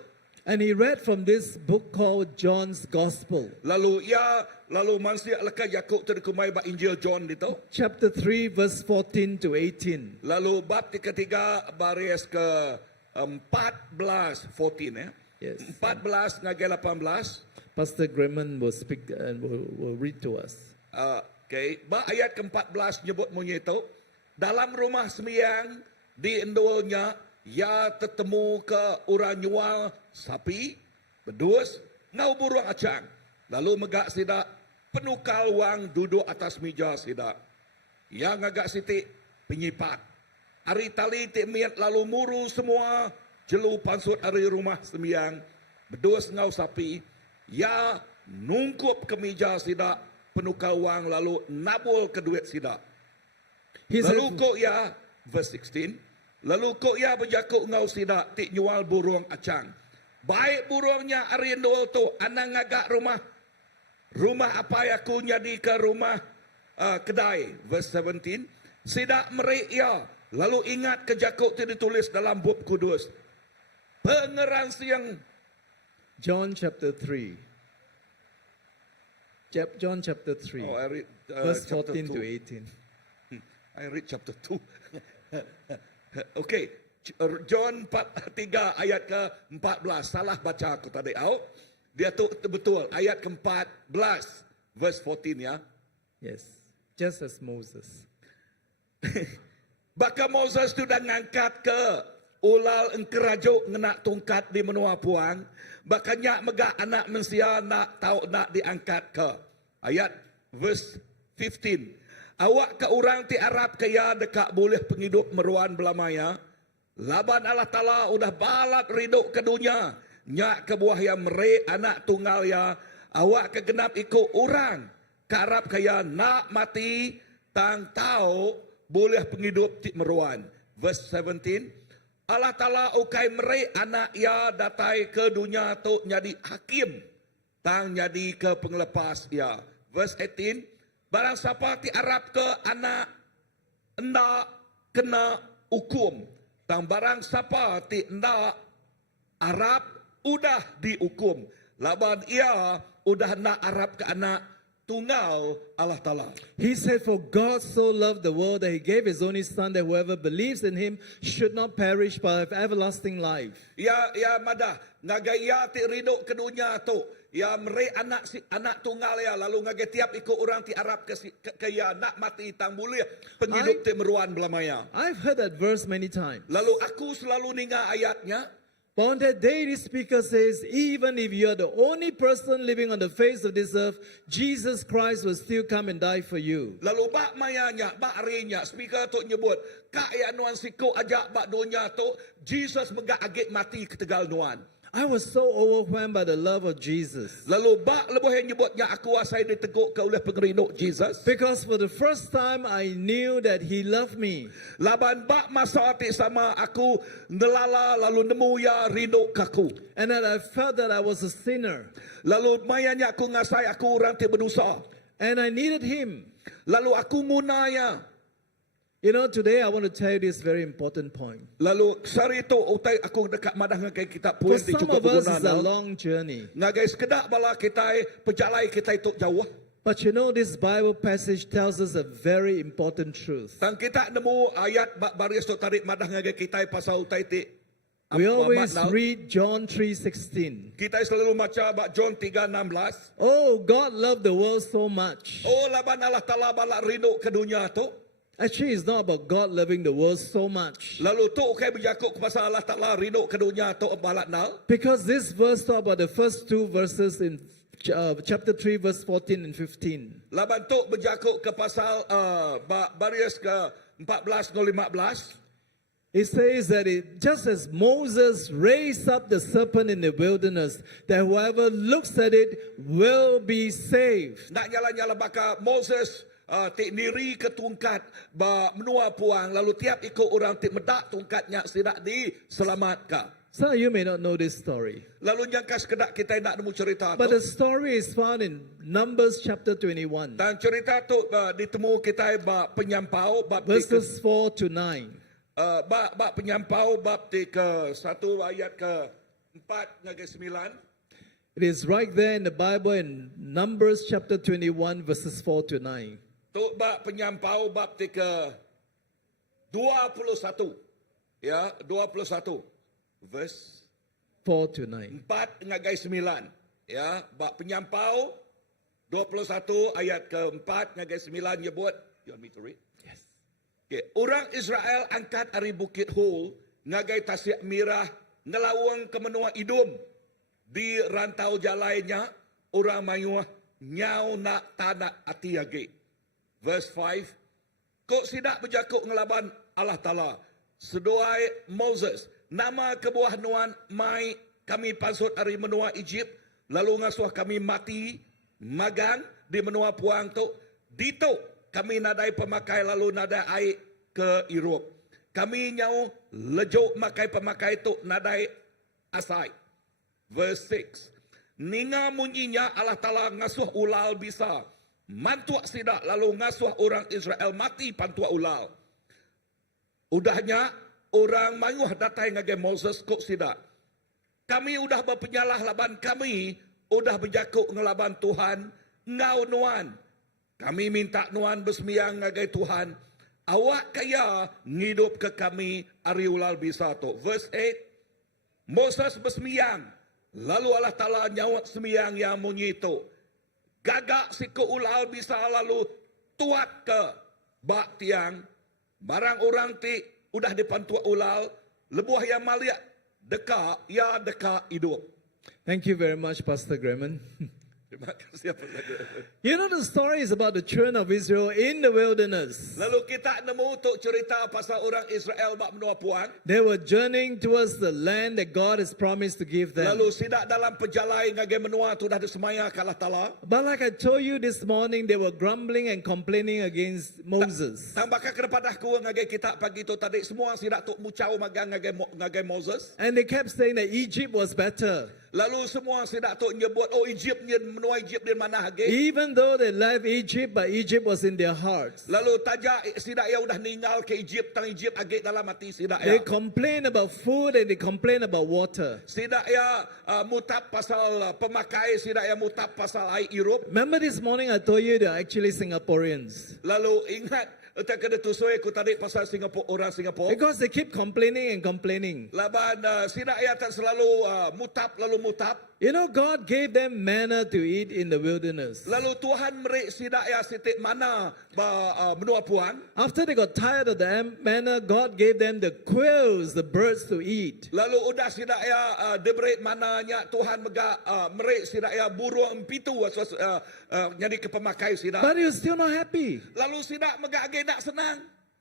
And he read from this book called John's Gospel, Lalu mansia laka Yakub terkumai ba Injil John dito. chapter 3, verse 14 to 18. Lalu bab ketiga baris ke 14 ya. Yes. 14 ngagai 18. Pastor Grayman will speak and will read to us. Okay, ba ayat ke-14 nyebut bunyi itu, dalam rumah sembiang di endolnya ia tertemu ke orang jual sapi, bedus, ngau burung acang. Lalu megak sidak, penukal wang duduk atas meja sidak. Yang agak siti penyipat. Ari tali timiat lalu muru semua jelu pansut ari rumah sembiang, bedus ngau sapi. Ya nungkup ke meja sidak, penukar wang lalu nabul ke duit sidak. He Lalu said, kok ya, verse 16, lalu kok ya berjakuk ngau sidak tik nyual burung acang. Baik burungnya arindol tu, anang agak rumah. Rumah apa yang aku jadi ke rumah kedai. Verse 17, sidak merik ya. Lalu ingat ke jakuk itu ditulis dalam bab kudus. Pengeran siang. John chapter 3. John chapter 3, Oh, I read, verse chapter 14 to 2. 18. I read chapter 2. Okay. John 3 ayat ke-14. Salah baca aku tadi. Dia tu betul. Ayat ke-14. Verse 14 ya. Yes, just as Moses. Baka Moses tu dah ngangkat ke ulal engkerajuk ngenak tungkat di menua puang. Baka nyak megak anak mensia nak tahu nak diangkat ke. Ayat verse 15. Awak ke orang ti Arab kaya dekat boleh penghidup meruan belamaya. Laban Allah Ta'ala udah balat riduk ke dunia. Nyak ke buah yang merik anak tunggal ya. Awak ke genap ikut orang. Ke Arab kaya nak mati. Tang tahu boleh penghidup ti meruan. Verse 17. Allah Ta'ala ukai merik anak ya datai ke dunia tu jadi hakim. Tang jadi ke penglepas ya. Verse 18. Barang siapa ti Arab ke anak hendak kena hukum. Tang barang siapa ti hendak Arab udah dihukum. Laban ia udah nak Arab ke anak tunggal Allah Ta'ala. He said, for God so loved the world that he gave his only son, that whoever believes in him should not perish but have everlasting life. Ya madah ngagaya ti riduk ke dunia tu. Ya mere anak tunggal ya lalu ngagai tiap ikut orang ti Arab ke ya nak mati tang boleh penghidup ti meruan belamaya. I've heard that verse many times. Lalu aku selalu ninga ayatnya. But on that day, the speaker says, even if you are the only person living on the face of this earth, Jesus Christ will still come and die for you. Lalu bak mayanya, bak arinya, speaker tu nyebut, kak ya nuan siko ajak bak dunia tu, Jesus megak agak mati ketegal nuan. I was so overwhelmed by the love of Jesus. Lalu bak lebuh yang nyebutnya aku asai diteguk ke oleh pengeriduk Jesus. Because for the first time, I knew that he loved me. Laban bak masa hati sama aku ngelala lalu nemu ya riduk kaku. And that I felt that I was a sinner. Lalu mayanya aku ngasai aku orang ti berdosa. And I needed him. Lalu aku munaya. You know, today I want to tell you this very important point. Lalu sari tu utai aku dekat madah ngagai kita For puan di some cukup of us, guna it's a nal. long journey. Ngagai sekedak bala kita pejalai kita itu jauh. But you know, this Bible passage tells us a very important truth. Tang kita nemu ayat bak baris tu tarik madah ngagai kita pasal utai ti. We always Nal. read John 3:16. Kita selalu baca bak John 3:16. Oh, God loved the world so much. Oh laban Allah Ta'ala bala rindu ke dunia tu. Actually, it's not about God loving the world so much. Lalu tu kai berjakuk ke pasal Allah Ta'ala rindu ke dunia tu balak nal. Because this verse talk about the first two verses in chapter 3, verse 14 and 15. Laban tu berjakuk ke pasal baris ke 14 no 15. It says that just as Moses raised up the serpent in the wilderness, that whoever looks at it will be saved. Nak nyala-nyala baka Moses ti niri ke tungkat ba menua puang lalu tiap ikut orang ti medak tungkatnya sidak di selamat ka. Some of you may not know this story. Lalu jangkas kedak kita nak nemu cerita But tu. the story is found in Numbers chapter 21, Dan cerita tu ditemu kita ba penyampau bab verses 4 to 9. bab penyampau bab ti ke 1 ayat ke 4 ngagai 9. It is right there in the Bible in Numbers chapter 21 verses 4 to 9. Tok bab penyampau bab ke 21. Ya, 21. Verse 4 to 9. 4 ngagai 9. Ya, bab penyampau 21 ayat ke-4 ngagai 9 nyebut. You want me to read? Yes. Okay. Orang Israel angkat dari Bukit Hol ngagai Tasik Mirah ngelawang ke menua Idom. Di rantau jalannya orang mayuah nyau nak tanah ati age. Verse 5. Kok sidak berjakuk ngelaban Allah Ta'ala. Seduai Moses. Nama kebuah nuan mai kami pasut dari menua Egypt. Lalu ngasuh kami mati. Magang di menua puang tu. Dito kami nadai pemakai lalu nadai air ke Europe. Kami nyau lejuk makai pemakai tu nadai asai. Verse 6. Ninga munyinya Allah Ta'ala ngasuh ulal bisa. Mantuak sidak lalu ngasuh orang Israel mati pantuak ulal. Udahnya orang mayuh datai ngagai Moses kok sidak. Kami udah berpenyalah laban kami. Udah berjakuk ngelaban Tuhan. Ngau nuan. Kami minta nuan bersemiang ngagai Tuhan. Awak kaya ngidup ke kami ari ulal bisa tu. Verse 8. Moses bersemiang. Lalu Allah Ta'ala nyawak semiang yang munyi itu. Gagak si ke ulal bisa lalu tuat ke bak tiang. Barang orang ti udah dipantuak ulal. Lebuah yang maliak deka, ya deka hidup. Thank you very much, Pastor Graham. Terima kasih apa saja. You know the story is about the children of Israel in the wilderness. Lalu kita nemu untuk cerita pasal orang Israel bak menua puang. They were journeying towards the land that God has promised to give them. Lalu sidak dalam perjalanan ngagai menua tu dah disemaya ke Allah Ta'ala. But like I told you this morning, they were grumbling and complaining against Moses. Tambahkan kepada aku ngagai kita pagi tu tadi semua sidak tu mucau magang ngagai Moses. And they kept saying that Egypt was better. Lalu semua sidak tu nyebut oh Egypt ni menua Egypt di mana hage. Even though they left Egypt, but Egypt was in their hearts. Lalu tajak sidak ya udah ninggal ke Egypt tang Egypt age dalam hati sidak They ya. complain about food and they complain about water. Sidak ya mutap pasal pemakai sidak ya mutap pasal air Europe. Remember this morning I told you they're actually Singaporeans. Lalu ingat tak kena tusoi aku tadi pasal Singapura orang Singapura. Because they keep complaining and complaining. Laban sidak ya tak selalu mutap lalu mutap. You know, God gave them manna to eat in the wilderness. Lalu Tuhan beri sidak ya sitik mana menua puan. After they got tired of the manna, God gave them the quails, the birds to eat. Lalu udah sidak ya diberi mananya Tuhan beri sidak ya burung empitu jadi ke pemakai sidak. But he was still not happy. Lalu sidak age nak senang.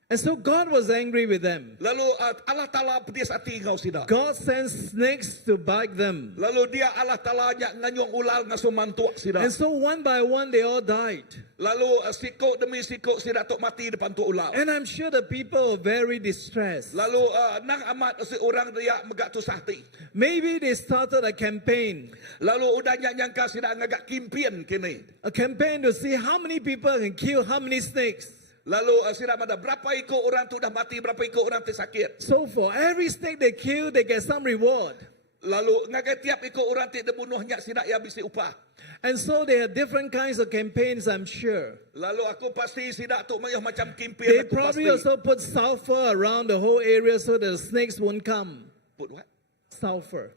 And so God was angry with them. Lalu Allah Ta'ala pedis hati kau sidak. God sent snakes to bite them. Lalu dia Allah Ta'ala nganyong ulal ngasuh mantuak sidak. And so one by one they all died. Lalu sikok demi sikok sidak tok mati depan tu ulal. And I'm sure the people were very distressed. Lalu nang amat si orang dia megak tu sahti. Maybe they started a campaign. Lalu udah nyangka sidak ngagak kimpian kini. A campaign to see how many people can kill how many snakes. Lalu sidak ada berapa ikut orang tu dah mati, berapa ikut orang tu sakit. So for every snake they kill, they get some reward. Lalu ngagai tiap ikut orang tu dibunuhnya sidak ya bisi upah. And so they have different kinds of campaigns, I'm sure. Lalu aku pasti sidak tu mayah macam kimpian. They Aku probably pasti. also put sulfur around the whole area so that the snakes won't come. Put what? Sulfur.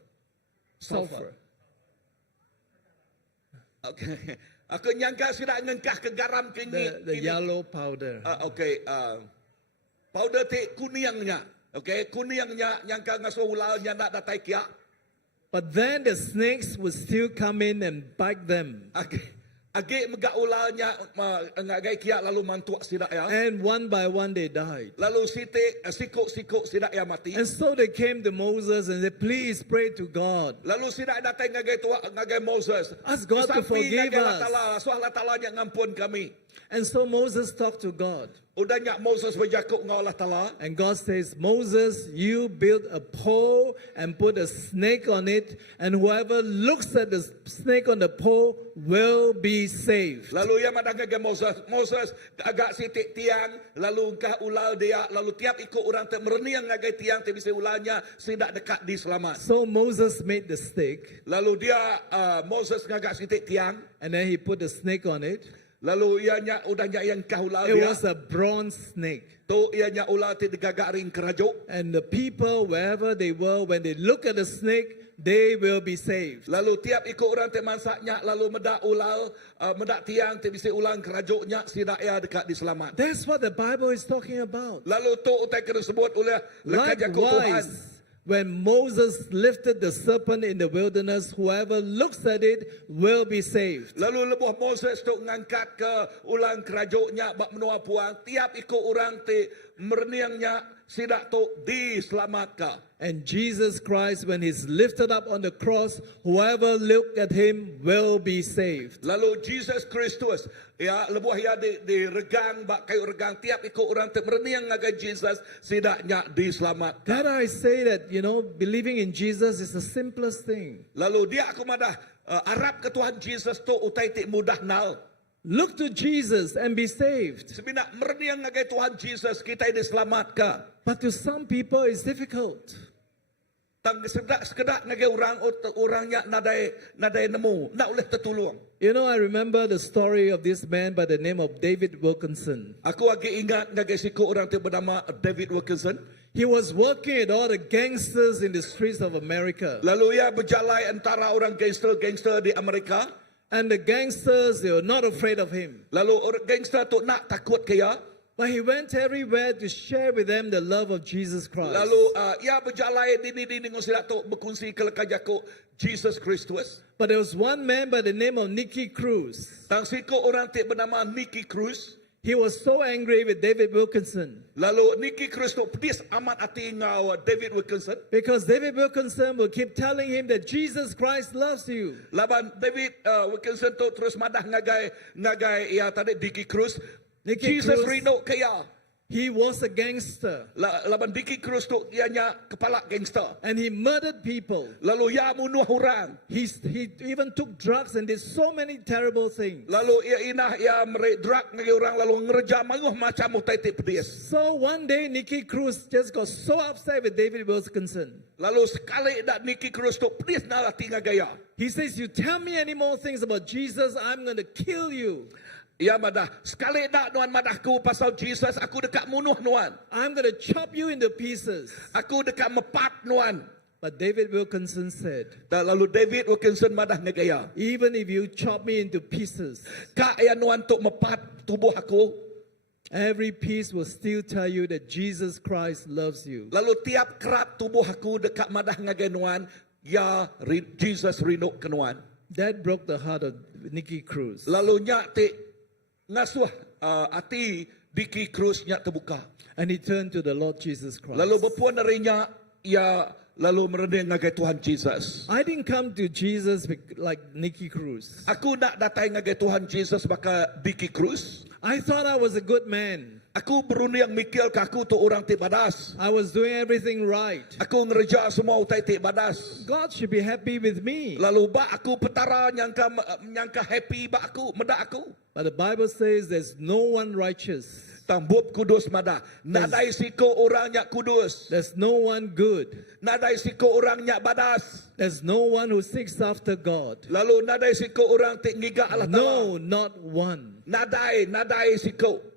Sulfur. Okay. Aku nyangka sidak ngengkah ke garam kini. The yellow powder. Okay. Powder ti kuningnya. Okay. Kuningnya nyangka ngasuh ulalnya nak datai kia. But then the snakes would still come in and bite them. Age megak ulalnya ngagai kia lalu mantuak sidak ya. And one by one they died. Lalu sikok sidak ya mati. And so they came to Moses and said, please pray to God. Lalu sidak datang ngagai Moses. Ask God to Sapi forgive ngagai us. Allah Ta'ala, so Allah Ta'ala yang ngampun kami. And so Moses talked to God. Udahnya Moses berjakuk dengan Allah Ta'ala. And God says, Moses, you build a pole and put a snake on it, and whoever looks at the snake on the pole will be saved. Lalu ia madang ke Moses agak sitik tiang, lalu engkau ulal dia, lalu tiap ikut orang tak mereniang ngagai tiang tak bisa ulanya sidak dekat di selamat. So Moses made the stick, Lalu dia Moses ngagak sitik tiang, and then he put the snake on it. lalu ianya udahnya yang kau ulal It dia. was a bronze snake. Tu ianya ulal ti degagak ring kerajuk. And the people, wherever they were, when they look at the snake, they will be saved. Lalu tiap ikut orang tak masaknya, lalu medak ulal, medak tiang tak bisa ulang kerajuknya sidak ia dekat di selamat. That's what the Bible is talking about. Lalu tu utai kena sebut oleh lekat jakuk Tuhan. Likewise, when Moses lifted the serpent in the wilderness, whoever looks at it will be saved. Lalu lebuh Moses tu ngangkat ke ulang kerajuknya bak menua puang, tiap ikut orang ti merniangnya sidak tu diselamatkan. And Jesus Christ, when he's lifted up on the cross, whoever looked at him will be saved. Lalu Jesus Kristus, ya lebuh ya di regang bak kayu regang tiap ikut orang ti merniang ngagai Jesus sidaknya diselamatkan. That I say that, believing in Jesus is the simplest thing. Lalu dia aku madah Arab ke Tuhan Jesus tu utai ti mudah nal. Look to Jesus and be saved. Sebinak merniang ngagai Tuhan Jesus kita diselamatkan. But to some people it's difficult. Tang sekedak ngagai orangnya nadai nemu, nak oleh tertulung. I remember the story of this man by the name of David Wilkinson. Aku lagi ingat ngagai siku orang tu bernama David Wilkinson. He was working at all the gangsters in the streets of America. Lalu ia berjalan antara orang gangster di Amerika. And the gangsters, they were not afraid of him. Lalu orang gangster tu nak takut ke ia. But he went everywhere to share with them the love of Jesus Christ. Lalu ia berjalan dini ngosilat tu berkongsi ke lekajaku Jesus Kristus. But there was one man by the name of Nicky Cruz. Tang siku orang tu bernama Nicky Cruz. He was so angry with David Wilkinson Lalu Nicky Cruz tu pedis amat hati ngau David Wilkinson. because David Wilkinson would keep telling him that Jesus Christ loves you. Laban David Wilkinson tu terus madah ngagai ia tadi Nicky Cruz. Nicky Jesus Cruz, rindu ke ia. he was a gangster Laban Nicky Cruz tu ianya kepala gangster. and he murdered people. Lalu ia bunuh orang. He even took drugs and did so many terrible things. Lalu ia drug ngagi orang lalu ngereja manguh macam utai ti pedis. So one day Nicky Cruz just got so upset with David Wilkinson. Lalu sekali dak Nicky Cruz tu pedis nalati ngagaya. He says, you tell me any more things about Jesus, I'm going to kill you. Ia madah sekali dak nuan madahku pasal Jesus aku dekat munuh nuan. I'm going to chop you into pieces. Aku dekat mepat nuan. But David Wilkinson said, Dan lalu David Wilkinson madah ngagaya. even if you chop me into pieces, Ka ia nuan tu mepat tubuh aku. every piece will still tell you that Jesus Christ loves you. Lalu tiap kerat tubuh aku dekat madah ngagai nuan, ya Jesus rindu ke nuan. That broke the heart of Nicky Cruz. Lalu nyak ti ngasuh hati Nicky Cruz nyak terbuka. And he turned to the Lord Jesus Christ. Lalu berpuan darinya ia lalu merenung ngagai Tuhan Jesus. I didn't come to Jesus like Nicky Cruz. Aku nak datang ngagai Tuhan Jesus baka Nicky Cruz. I thought I was a good man. Aku berunding mikir ke aku tu orang ti badas. I was doing everything right. Aku ngereja semua utai ti badas. God should be happy with me. Lalu bak aku petara nyangka happy bak aku, medak aku. But the Bible says there's no one righteous. Tambub kudus mada. Nadai siko orang nyak kudus. There's no one good. Nadai siko orang nyak badas. There's no one who seeks after God. Lalu nadai siko orang ti ngiga Allah No, Ta'ala. not one. Nadai siko.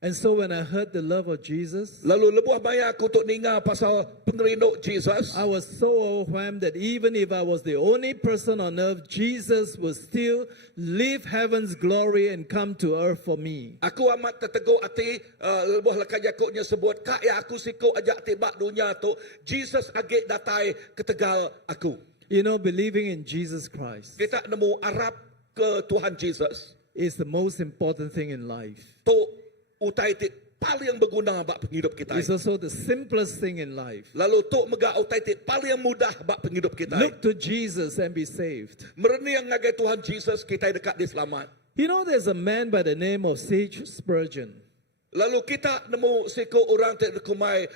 And so when I heard the love of Jesus, Lalu lebuh baya aku tu ninga pasal pengerinduk Jesus. I was so overwhelmed that even if I was the only person on earth, Jesus would still leave heaven's glory and come to earth for me. Aku amat terteguh hati lebuh lekajakuknya sebut kak ya aku siko ajak tibak dunia tu Jesus agak datai ke tegal aku. Believing in Jesus Christ Kita nemu Arab ke Tuhan Jesus. is the most important thing in life. Tu utai ti paling berguna bak penghidup kita. It's also the simplest thing in life. Lalu tu mega utai ti paling mudah bak penghidup kita. Look to Jesus and be saved. Merenung ngagai Tuhan Jesus kita dekat di selamat. You know, there's a man by the name of C.H. Spurgeon. Lalu kita nemu seko orang te kumai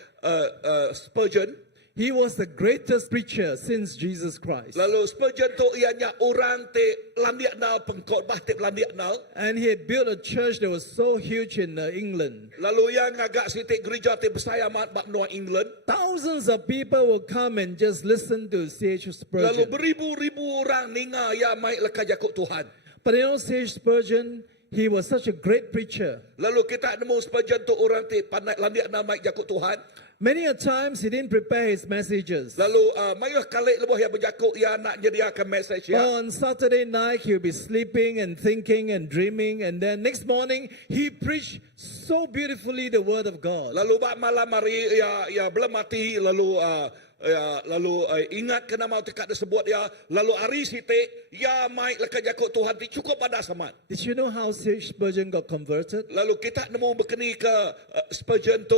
Spurgeon. He was the greatest preacher since Jesus Christ. Lalu Spurgeon tu ianya orang te landiak nal pengkhotbah te landiak nal. And he had built a church that was so huge in England. Lalu yang agak sitik gereja te besar amat bab Noah England. Thousands of people will come and just listen to C.H. Lalu Spurgeon. beribu-ribu orang ninga ya mai lekat jakut Tuhan. But you know, C.H. Spurgeon, he was such a great preacher. Lalu kita nemu Spurgeon tu orang te pandai landiak nal mai jakut Tuhan. Many a times he didn't prepare his messages. Lalu mayuh kalik lebuh yang berjakut ya nak jadiakan message ya. On Saturday night, he'll be sleeping and thinking and dreaming. And then next morning, he preached so beautifully the word of God. Lalu bak malam hari ya belum mati lalu ingat kena mau tekat disebut ya lalu hari sitik ya mai lekat jakut Tuhan ti cukup pada samat. Did you know how C.H. Spurgeon got converted? Lalu kita nemu berkeni ke Spurgeon tu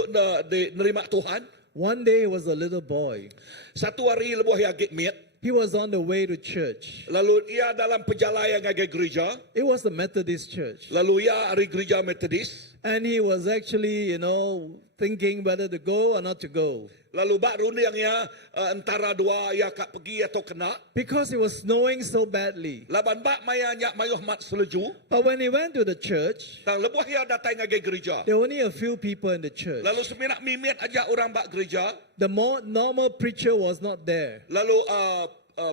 nerima Tuhan. One day he was a little boy. Satu hari lebuh ya gitmit. He was on the way to church. Lalu ia dalam perjalanan ke gereja. It was a Methodist church. Lalu ia hari gereja Methodist. And he was actually, thinking whether to go or not to go. Lalu bak runding ya antara dua ya kak pergi atau kena. Because it was snowing so badly. Laban bak maya nyak mayuh mat selaju. But when he went to the church, Tang lebuh ya datang ke gereja. there were only a few people in the church. Lalu seminak mimit aja orang bak gereja. The more normal preacher was not there. Lalu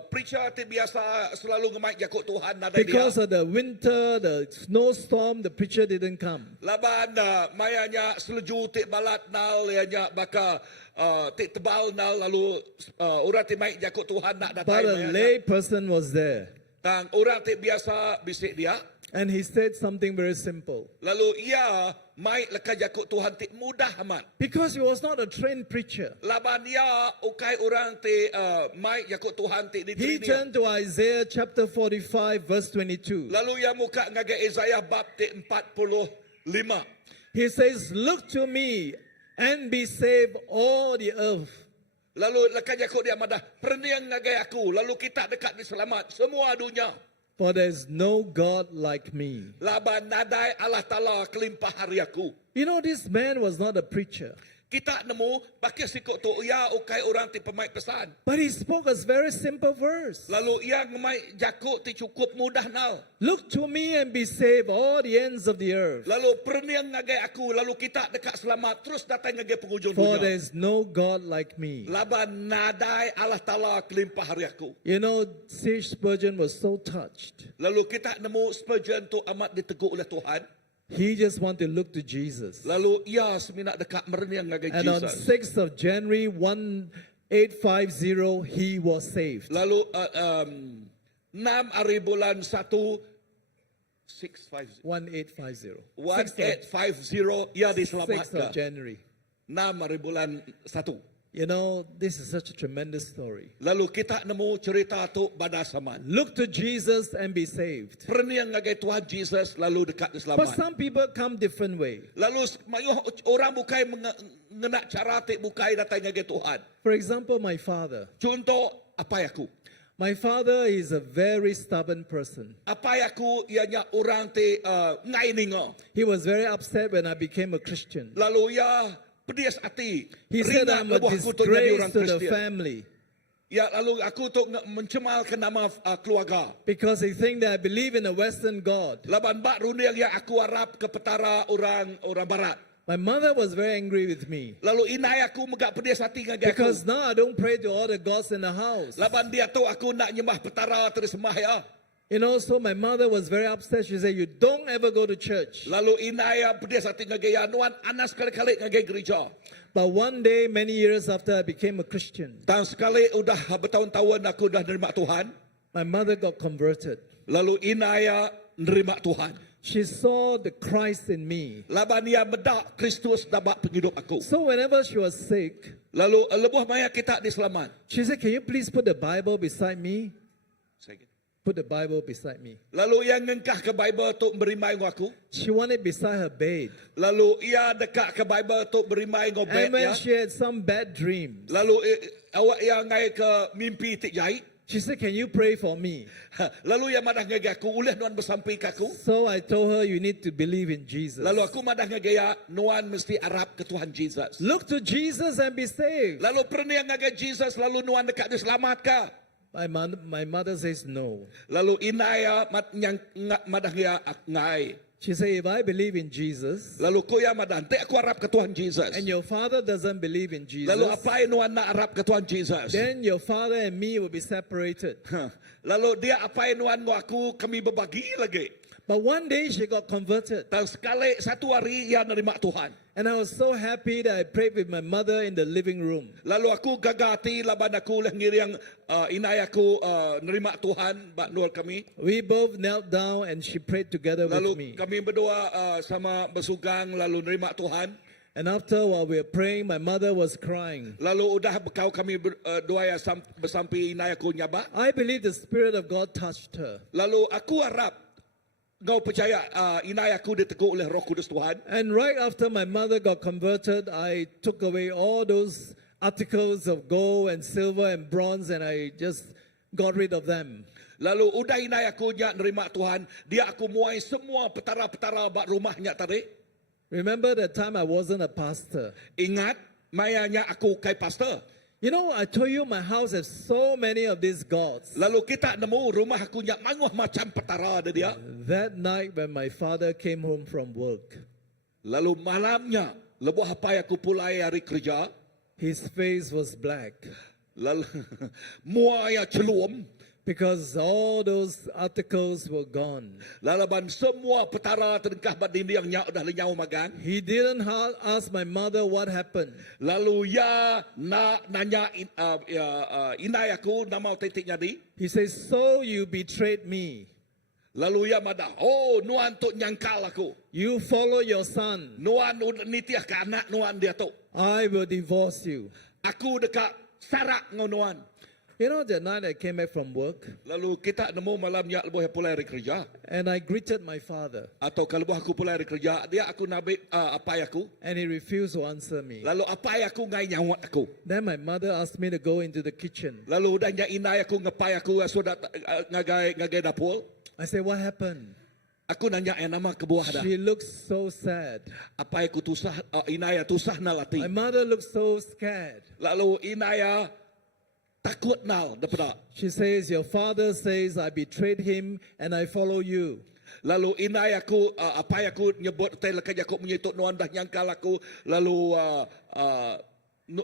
preacher ti biasa selalu ngemai jakut Tuhan nada dia. Because of the winter, the snowstorm, the preacher didn't come. Laban mayanya selaju ti balat nal ya baka ti tebal nal lalu orang ti mai jakut Tuhan nak datang But a mayanya. lay person was there. Tang orang ti biasa bisik dia. And he said something very simple. Lalu ia mai lekat jakut Tuhan ti mudah amat. Because he was not a trained preacher. Laban ia ukai orang ti mai jakut Tuhan ti di He dunia. turned to Isaiah chapter 45 verse 22. Lalu ia muka ngaga Isaiah bab ti 45. He says, "Look to me and be saved all the earth." Lalu lekat jakut dia madah perniang ngagai aku. Lalu kita dekat di selamat semua dunia. For there is no God like me. Laban nadai Allah Ta'ala kelimpah hari aku. You know, this man was not a preacher. Kita nemu pakai sikut tu ia ukai orang ti pemain pesan. But he spoke a very simple verse. Lalu ia ngemai jakut ti cukup mudah nal. Look to me and be saved all the ends of the earth. Lalu perniang ngagai aku. Lalu kita dekat selamat terus datang ngagai penghujung For there dunia. is no God like me. Laban nadai Allah Ta'ala kelimpah hari aku. You know, C.H. Spurgeon was so touched. Lalu kita nemu Spurgeon tu amat ditegur oleh Tuhan. He just wanted to look to Jesus. Lalu ia seminak dekat merniang ngagai And on Jesus. 6th of January 1850, he was saved. Lalu 6 hari bulan 1 650 1850. 1850 ia 6th of diselamatkan. January. 6 hari bulan 1. You know, this is such a tremendous story. Lalu kita nemu cerita tu pada saman. Look to Jesus and be saved. Perniang ngagai Tuhan Jesus lalu dekat But diselamat. some people come different way. Lalu mayuh orang bukai mengenak cara ti bukai datang ngagai Tuhan. For example, my father. Contoh apa aku? My father is a very stubborn person. Apa aku ianya orang ti ngai ningo. He was very upset when I became a Christian. Lalu ia pedis hati. He said Ringat I'm a lebuh aku tu jadi orang disgrace to the Kristian. family Ya, lalu aku tu mencemalkan nama keluarga. because they think that I believe in a Western God. Laban bak runding yang aku harap ke petara orang barat. My mother was very angry with me Lalu inai aku megak pedis hati dengan because aku. now I don't pray to all the gods in the house. Laban dia tahu aku nak nyembah petara terus sembah ya. You know, so my mother was very upset. She said, "You don't ever go to church." Lalu inai pedis hati dengan gaya nuan anas sekali-kali dengan gaya gereja. But one day, many years after I became a Christian, Dan sekali udah bertahun-tahun aku dah nerima Tuhan. my mother got converted. Lalu inai nerima Tuhan. She saw the Christ in me. Laban ia medak Kristus dapat penghidup aku. So whenever she was sick, Lalu lebuh maya kita diselamat. she said, "Can you please put the Bible beside me?" Put the Bible beside me. Lalu ia ngengkah ke Bible tu beri mai dengan aku. She wanted beside her bed. Lalu ia dekat ke Bible tu beri mai dengan bed And when ya. she had some bad dreams, Lalu awak ia ngai ke mimpi tik jahit. She said, "Can you pray for me?" Lalu ia madah ngagay aku, ulih nuan bersampai kaku. So I told her, "You need to believe in Jesus. Lalu aku madah ngagaya, nuan mesti Arab ke Tuhan Jesus. Look to Jesus and be saved." Lalu pernah yang ngagay Jesus, lalu nuan dekat diselamat ka. My mother says no. Lalu inaya madah ngaya ngai. She said, "If I believe in Jesus Lalu kuya madah, te aku Arab ke Tuhan Jesus. and your father doesn't believe in Jesus, Lalu apa nuan na Arab ke Tuhan Jesus? then your father and me will be separated." Lalu dia apa nuan ngo aku, kami berbagi lagi. But one day she got converted. Dan sekali satu hari ia nerima Tuhan. And I was so happy that I prayed with my mother in the living room. Lalu aku gagati laban aku lah ngiriang inay aku nerima Tuhan bak nur kami. We both knelt down and she prayed together with me. Lalu kami berdua sama bersugang lalu nerima Tuhan. And after while we were praying, my mother was crying. Lalu udah bekau kami berdua bersampai inay aku nyaba. I believe the Spirit of God touched her. Lalu aku harap kau percaya inay aku diteguk oleh Roh Kudus Tuhan. And right after my mother got converted, I took away all those articles of gold and silver and bronze and I just got rid of them. Lalu udah inay aku nya nerima Tuhan, dia aku muai semua petara-petara bak rumahnya tadi. Remember that time I wasn't a pastor. Ingat mayanya aku kai pastor. You know, I told you my house has so many of these gods. Lalu kita nemu rumah aku nya manguh macam petara ada dia. That night when my father came home from work, Lalu malamnya lebuh apa aku pulai hari kerja. his face was black Lalu muaya celuam. because all those articles were gone. Lalaban semua petara terengkah bad dinding nya udah lenyau magang. He didn't ask my mother what happened. Lalu ya nanya inay aku nama titiknya di. He says, "So you betrayed me. Lalu ya madah, oh nuan tu nyangkal aku. You follow your son. Nuan nitiah ke anak nuan dia tu. I will divorce you." Aku dekat sarak ngonuan. You know, that night I came back from work Lalu kita nemu malamnya lebuh pulai hari kerja. and I greeted my father Atau kalau lebuh aku pulai hari kerja, dia aku nabi apa aku. and he refused to answer me. Lalu apa aku ngai nyawat aku. Then my mother asked me to go into the kitchen. Lalu udahnya inay aku ngepai aku sudah ngagai dapur. I said, "What happened?" Aku nanya nama kebuah dah. She looks so sad. Apa aku tusah inaya tusah nalati. My mother looks so scared. Lalu inaya takut nal dapat. She says, "Your father says I betrayed him and I follow you." Lalu inaya aku apa aku nyebut teh lekai aku menyituk nuan dah nyangkal aku. Lalu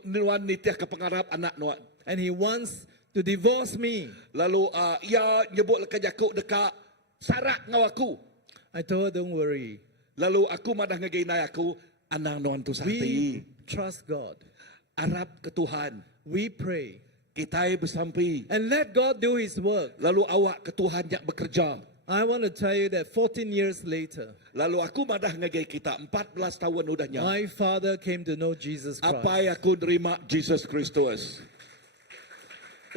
nuan nitiah ke pengarap anak nuan. And he wants to divorce me. Lalu ia nyebut lekai aku dekat sarak ngawaku. I told her, "Don't worry. Lalu aku madah ngagay inaya aku anang nuan tu We sakti. trust God. Arab ke Tuhan. We pray. Kita bersampai. And let God do his work." Lalu awak ke Tuhan yang bekerja. I want to tell you that 14 years later, Lalu aku madah ngagay kita 14 tahun udahnya. my father came to know Jesus Christ. Apa yang aku nerima Jesus Kristus.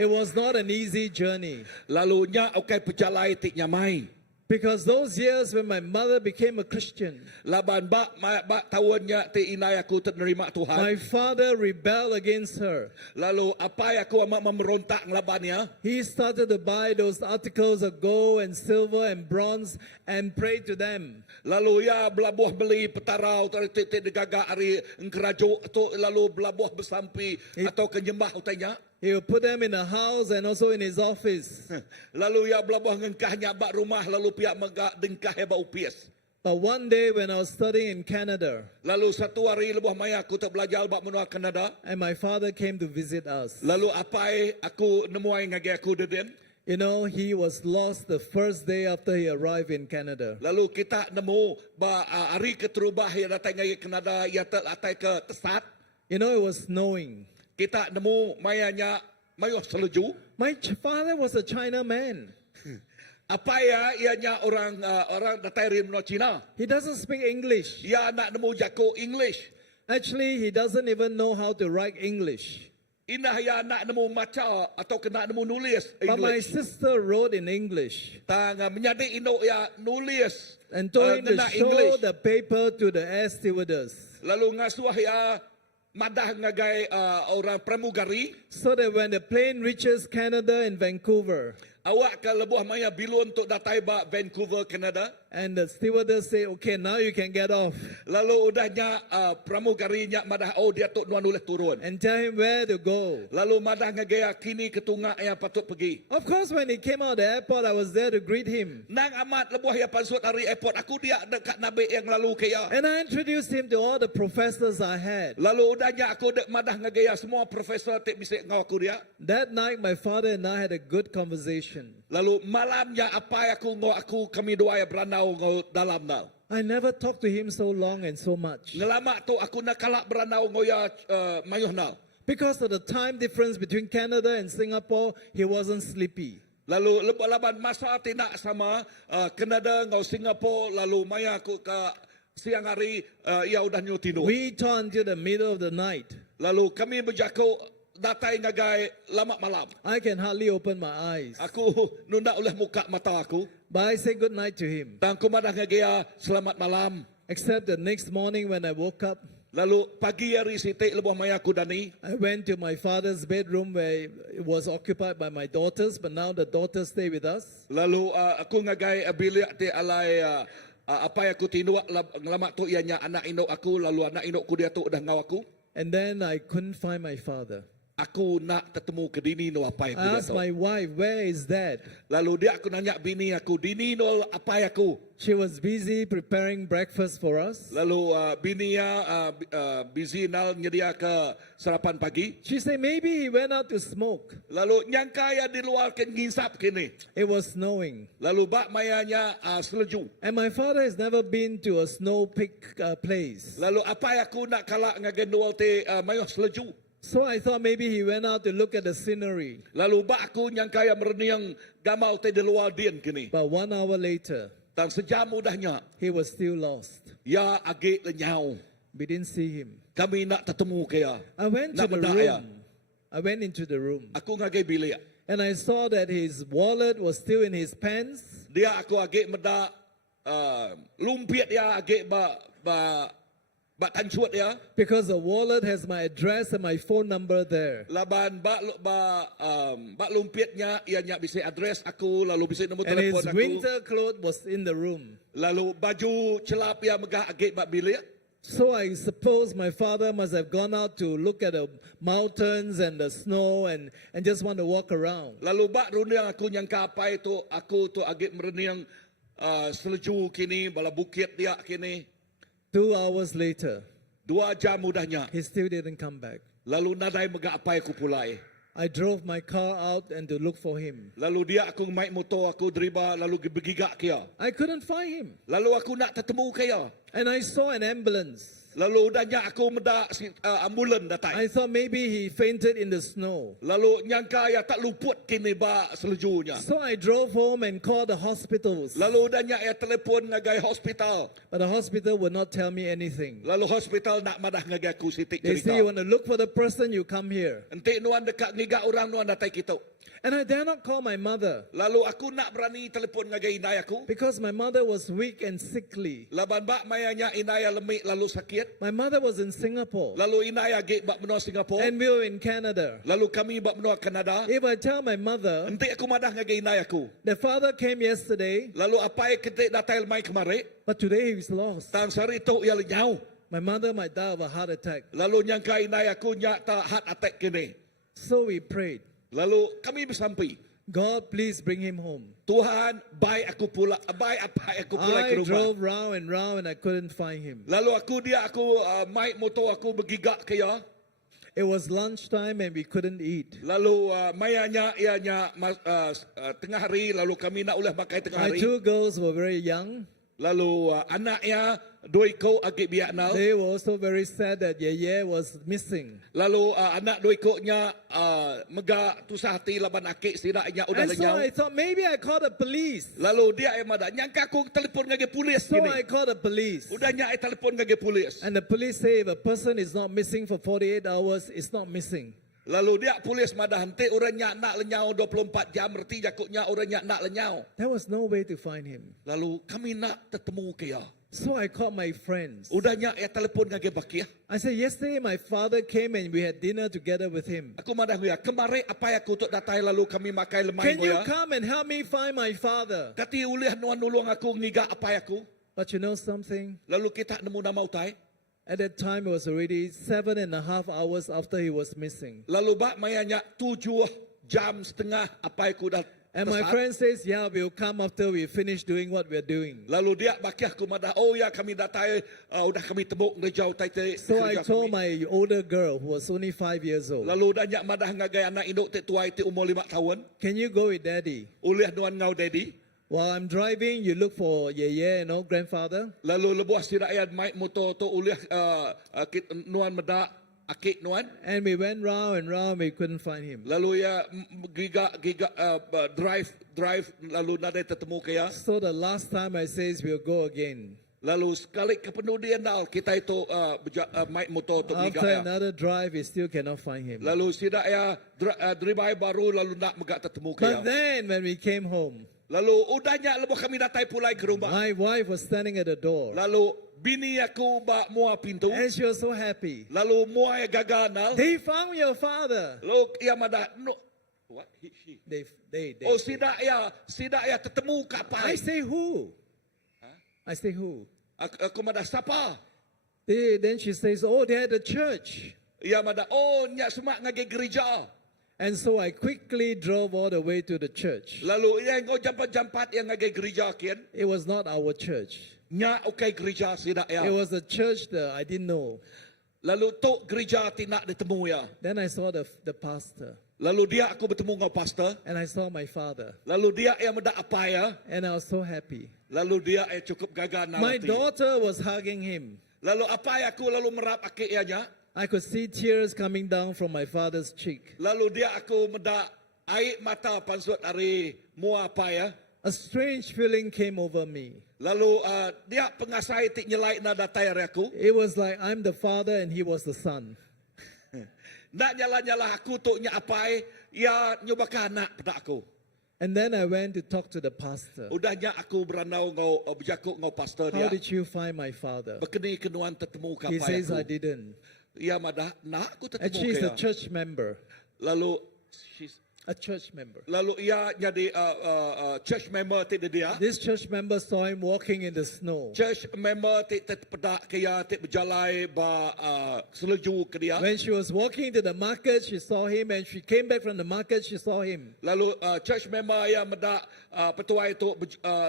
It was not an easy journey Lalu nya okay perjalai tiknya mai. because those years when my mother became a Christian, Laban bak tahunnya ti inay aku ternerima my Tuhan. father rebelled against her. Lalu apa yang aku amat memerontak ngelabannya. He started to buy those articles of gold and silver and bronze and pray to them. Lalu ya belabuh beli petarau titik degaga ari engkerajo atau lalu belabuh bersampi atau kenyembah utanya. He would put them in the house and also in his office. Lalu ya belabuh ngengkahnya bak rumah lalu pihak megak dengkah ya bak upias. But one day when I was studying in Canada Lalu satu hari lebuh maya aku tak belajar bak menua Kanada. and my father came to visit us, Lalu apa aku nemuai ngagi aku deden. you know, he was lost the first day after he arrived in Canada. Lalu kita nemu ba hari keterubah yang datang ngagi Kanada ia terlatai ke tesat. You know, it was snowing. Kita nemu mayanya mayuh seluju. My father was a China man. Apa ya ianya orang datang dari menua Cina. He doesn't speak English. Ia nak nemu jako English. Actually, he doesn't even know how to write English. Inah ya nak nemu maca atau kena nemu nulis But my English. sister wrote in English Tang menjadi Indo ya nulis and told him to ngena show English. the paper to the air stewardess. Lalu ngasuh ya madah ngagai orang pramugari, so that when the plane reaches Canada in Vancouver, awak ke lebuh maya bilun untuk datai ba Vancouver, Canada. and the stewardess say, okay, now you can get off, Lalu udahnya pramugari nya madah dia tok nuan boleh turun. and tell him where to go. Lalu madah ngagaya kini ketunga yang patut pergi. Of course, when he came out of the airport, I was there to greet him. Nang amat lebuh ya pansut hari airport aku dia dekat nabi yang lalu kaya. And I introduced him to all the professors I had. Lalu udahnya aku dek madah ngagaya semua profesor tek bisik ngau aku dia. That night, my father and I had a good conversation. Lalu malamnya apa yang aku ngau aku kami dua ya beranau ngau dalam nal. I never talked to him so long and so much. Ngelama tu aku nak kalak beranau ngau ya mayuh nal. Because of the time difference between Canada and Singapore, he wasn't sleepy. Lalu laban masa tidak sama Kanada ngau Singapore lalu maya aku ke siang hari ia udah nyutino. We talked until the middle of the night. Lalu kami berjaku datai ngagai lama malam. I can hardly open my eyes. Aku nunda oleh muka mata aku. But I say good night to him. Dan aku madah ngagaya selamat malam. Except the next morning when I woke up, Lalu pagi hari sitik lebuh maya aku dani. I went to my father's bedroom where it was occupied by my daughters, but now the daughters stay with us. Lalu aku ngagai bilik te alai apa yang aku tinduak ngelamak tu ianya anak induk aku. Lalu anak indukku dia tu udah ngau aku. And then I couldn't find my father. Aku nak ketemu ke dini no apa yang aku I dia asked tu. my wife, where is Dad? Lalu dia aku nanya bini aku, dini no apa yang aku. She was busy preparing breakfast for us. Lalu bini busy nal nyedia ke sarapan pagi. She said maybe he went out to smoke. Lalu nyangka ya di luar kan ngisap kini. It was snowing. Lalu bak mayanya selju. And my father has never been to a snow peak place. Lalu apa yang aku nak kalak ngagendual te mayuh selju. So I thought maybe he went out to look at the scenery. Lalu bak aku nyangka ya mereniang gamal te di luar din kini. But 1 hour later, Dan sejam udahnya he was still lost. ya agak lenyau. We didn't see him. Kami nak ketemu kaya. I went to Nak the berdaya. room. I went into the room. Aku ngagai bilik. And I saw that his wallet was still in his pants. Dia aku agak medak lumpiat dia agak ba tansuat dia. Because the wallet has my address and my phone number there. Laban bak lumpiatnya ianya bisa address aku lalu bisa nombor And his telefon aku. winter clothes was in the room. Lalu baju celap dia megah agak bak bilik. So I suppose my father must have gone out to look at the mountains and the snow and just want to walk around. Lalu bak runiang aku nyangka apa itu aku tu agak mereniang selju kini bala bukit dia kini. 2 hours later, 2 jam mudahnya. he still didn't come back. Lalu nadai megah apa aku pulai. I drove my car out and to look for him. Lalu dia aku maik motor aku deriba lalu bergigak kia. I couldn't find him. Lalu aku nak ketemu kaya. And I saw an ambulance. Lalu udahnya aku medak ambulan datang. I thought maybe he fainted in the snow. Lalu nyangka ya tak luput kini ba seljunya. So I drove home and called the hospitals. Lalu udahnya ya telefon ngagai hospital. But the hospital would not tell me anything. Lalu hospital nak madah ngagai aku sitik They say you cerita. want to look for the person, you come here. Enti nuan dekat ngiga orang nuan datai kita. And I dare not call my mother Lalu aku nak berani telefon ngagai inai aku. because my mother was weak and sickly. Laban bak mayanya inai lemik lalu sakit. My mother was in Singapore Lalu inai agak bak benua Singapura. and we were in Canada. Lalu kami bak benua Kanada. If I tell my mother, Enti aku madah ngagai inai aku. the father came yesterday, Lalu apa yang kita datai lemai kemarin. but today he's lost. Tang sari tu ia lenyau. My mother might die of a heart attack. Lalu nyangka inai aku nyak tak heart attack kini. So we prayed, Lalu kami bersampai. God, please bring him home. Tuhan, baik aku pula, baik apa aku pula I ke rumah. drove round and I couldn't find him. Lalu aku maik motor aku bergigak kaya. It was lunchtime and we couldn't eat. Lalu mayanya ianya tengah hari. Lalu kami nak ulah makai tengah My hari. 2 girls were very young. Lalu anaknya doi ko agak biak nal. They were also very sad that Yeye was missing. Lalu anak doi ko nya mega tusah hati laban akik sidaknya udah And so lenyau. I thought maybe I called the police. Lalu dia yang ada nyangka aku telefon ngage polis So I gini. called the police. Udahnya ai telefon ngage polis. And the police say if a person is not missing for 48 hours, it's not missing. Lalu dia polis madah henti orangnya nak lenyau 24 jam reti jakutnya orangnya nak lenyau. There was no way to find him. Lalu kami nak ketemu kaya. So I called my friends. Udahnya ya telefon ngage bakia. I said, yesterday my father came and we had dinner together with him. Aku madah ya, kemarin apa ya aku tuk datai lalu kami makai lemai Can you ya. come and help me find my father? Kati ulih nuan nulung aku ngiga apa ya aku. But you know something? Lalu kita nemu nama utai. At that time, it was already 7.5 hours after he was missing. Lalu bak mayanya 7 jam setengah apa aku dah. And my friend says, yeah, we'll come after we finish doing what we're doing. Lalu dia bakiah aku madah, oh ya kami datai, udah kami tebuk ngejau tai. So I told my older girl, who was only 5 years old, Lalu danyak madah ngagai anak induk te tuai te umur 5 tahun. can you go with daddy? Ulih nuan ngau daddy. While I'm driving, you look for yeye, grandfather. Lalu lebuah sida ayat mai motor tu ulih nuan medak akik nuan. And we went round and round, we couldn't find him. Lalu ya giga drive lalu nadai tetemu kaya. So the last time I says, we'll go again. Lalu sekali kepenudian dal kita itu mai motor tu giga After ya. another drive, we still cannot find him. Lalu sida ya drive baru lalu nak megak tetemu kaya. But then when we came home, Lalu udahnya lebuh kami datai pulai ke rumah. my wife was standing at the door. Lalu bini aku bak mua pintu. And she was so happy. Lalu mua ya gaganal. They found your father. Lalu ia madah no. What? He. They. Oh sida ya tetemu I kapai. say who? I say who? Aku madah siapa? Then she says, oh, they're at the church. Ia madah oh nyak semak ngage gereja. And so I quickly drove all the way to the church. Lalu ia ngau jampat yang ngage gereja kian. It was not our church. Nyak okay gereja sida It ya. was a church that I didn't know. Lalu tok gereja tidak ditemu ya. Then I saw the pastor. Lalu dia aku bertemu ngau pastor. And I saw my father. Lalu dia yang medak apa ya. And I was so happy. Lalu dia cukup gagal My nanti. daughter was hugging him. Lalu apa ya aku lalu merap akik ianya. I could see tears coming down from my father's cheek. Lalu dia aku medak air mata pansut dari mua apa ya. A strange feeling came over me. Lalu dia pengasai tik nyelai na datai aku. It was like I'm the father and he was the son. Nak nyala-nyala aku tu nya apa ya nyubaka anak pada aku. And then I went to talk to the pastor. Udahnya aku beranau ngau berjakuk ngau pastor How dia. did you find my father? Bekeni kenuan tetemu He kapai says I aku. didn't. Ia madah nak aku tetemu Actually, he's a kaya. church member. Lalu A church member. lalu ia jadi church member tidak dia. This church member saw him walking in the snow. Church member tik pedak kaya tik berjalai ba selaju ke dia. When she was walking to the market, she saw him, and she came back from the market, she saw him. Lalu church member yang medak petuai itu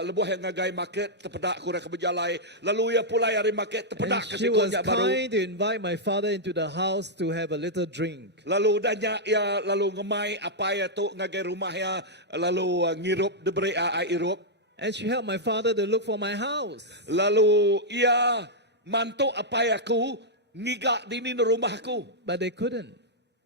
lebuh yang ngagai market terpedak kurang ke berjalai. Lalu ia pulai hari market And terpedak ke she was sikulnya baru. trying to invite my father into the house to have a little drink. Lalu udahnya ia lalu ngemai apa ya tu ngagai rumah ya lalu ngirup diberi air irup. And she helped my father to look for my house. Lalu ia mantuk apa ya aku ngigak dini rumah aku. But they couldn't.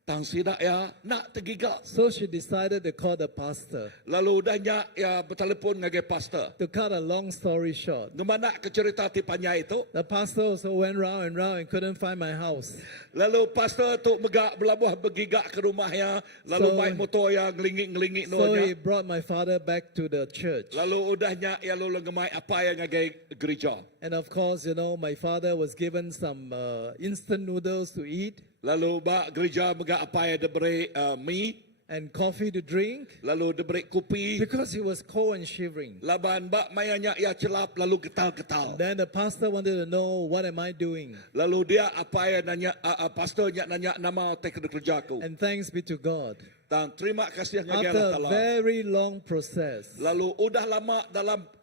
Tang sidak ya nak tergigak. So she decided to call the pastor. Lalu udahnya ya bertelefon ngagai pastor. To cut a long story short, Ngemana ke cerita tipanya itu. the pastor also went round and round and couldn't find my house. Lalu pastor tu megak belabuh bergigak ke rumahnya. Lalu So- baik motor yang ngelingik-ngelingik So he nonya. brought my father back to the church. Lalu udahnya ya lalu ngemai apa yang ngagai gereja. And of course, my father was given some instant noodles to eat Lalu bak gereja megak apa yang diberi mi. and coffee to drink Lalu diberi kopi. because he was cold and shivering. Laban bak mayanya ia celap lalu getal-getal. Then the pastor wanted to know, what am I doing? Lalu dia apa yang nanya pastornya nanya nama kerja aku. And thanks be to God. Dan terima kasih ngagai After Allah a Taala. very long process, Lalu udah lama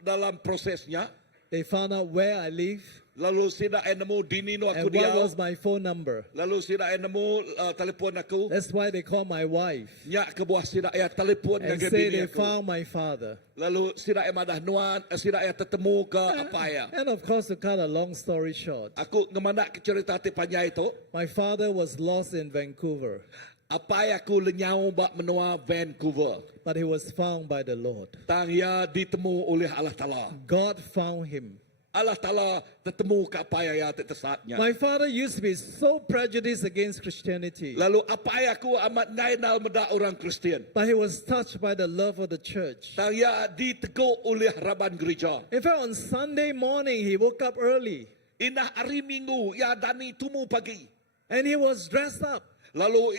dalam prosesnya. they found out where I live Lalu sida nemu dini no aku and dia. what was my phone number. Lalu sida nemu telefon aku. That's why they called my wife Nyak ke buah sida ya telefon and ngagai say bini they aku. found my father. Lalu sida madah nuan, sida tetemu ke apa ya. And of course, to cut a long story short, Aku ngemana ke cerita tipanya itu. my father was lost in Vancouver, Apa yang aku lenyau bak menua Vancouver. but he was found by the Lord. Tang ia ditemu oleh Allah Taala. God found him. Allah Ta'ala tertemu ke apa ya tersatnya. My father used to be so prejudiced against Christianity, Lalu apa aku amat ngainal meda orang Kristian. but he was touched by the love of the church. Tang ya ditegur oleh raban gereja. In fact, on Sunday morning, he woke up early Inah hari Minggu ya dani tumu pagi. and he was dressed up. Lalu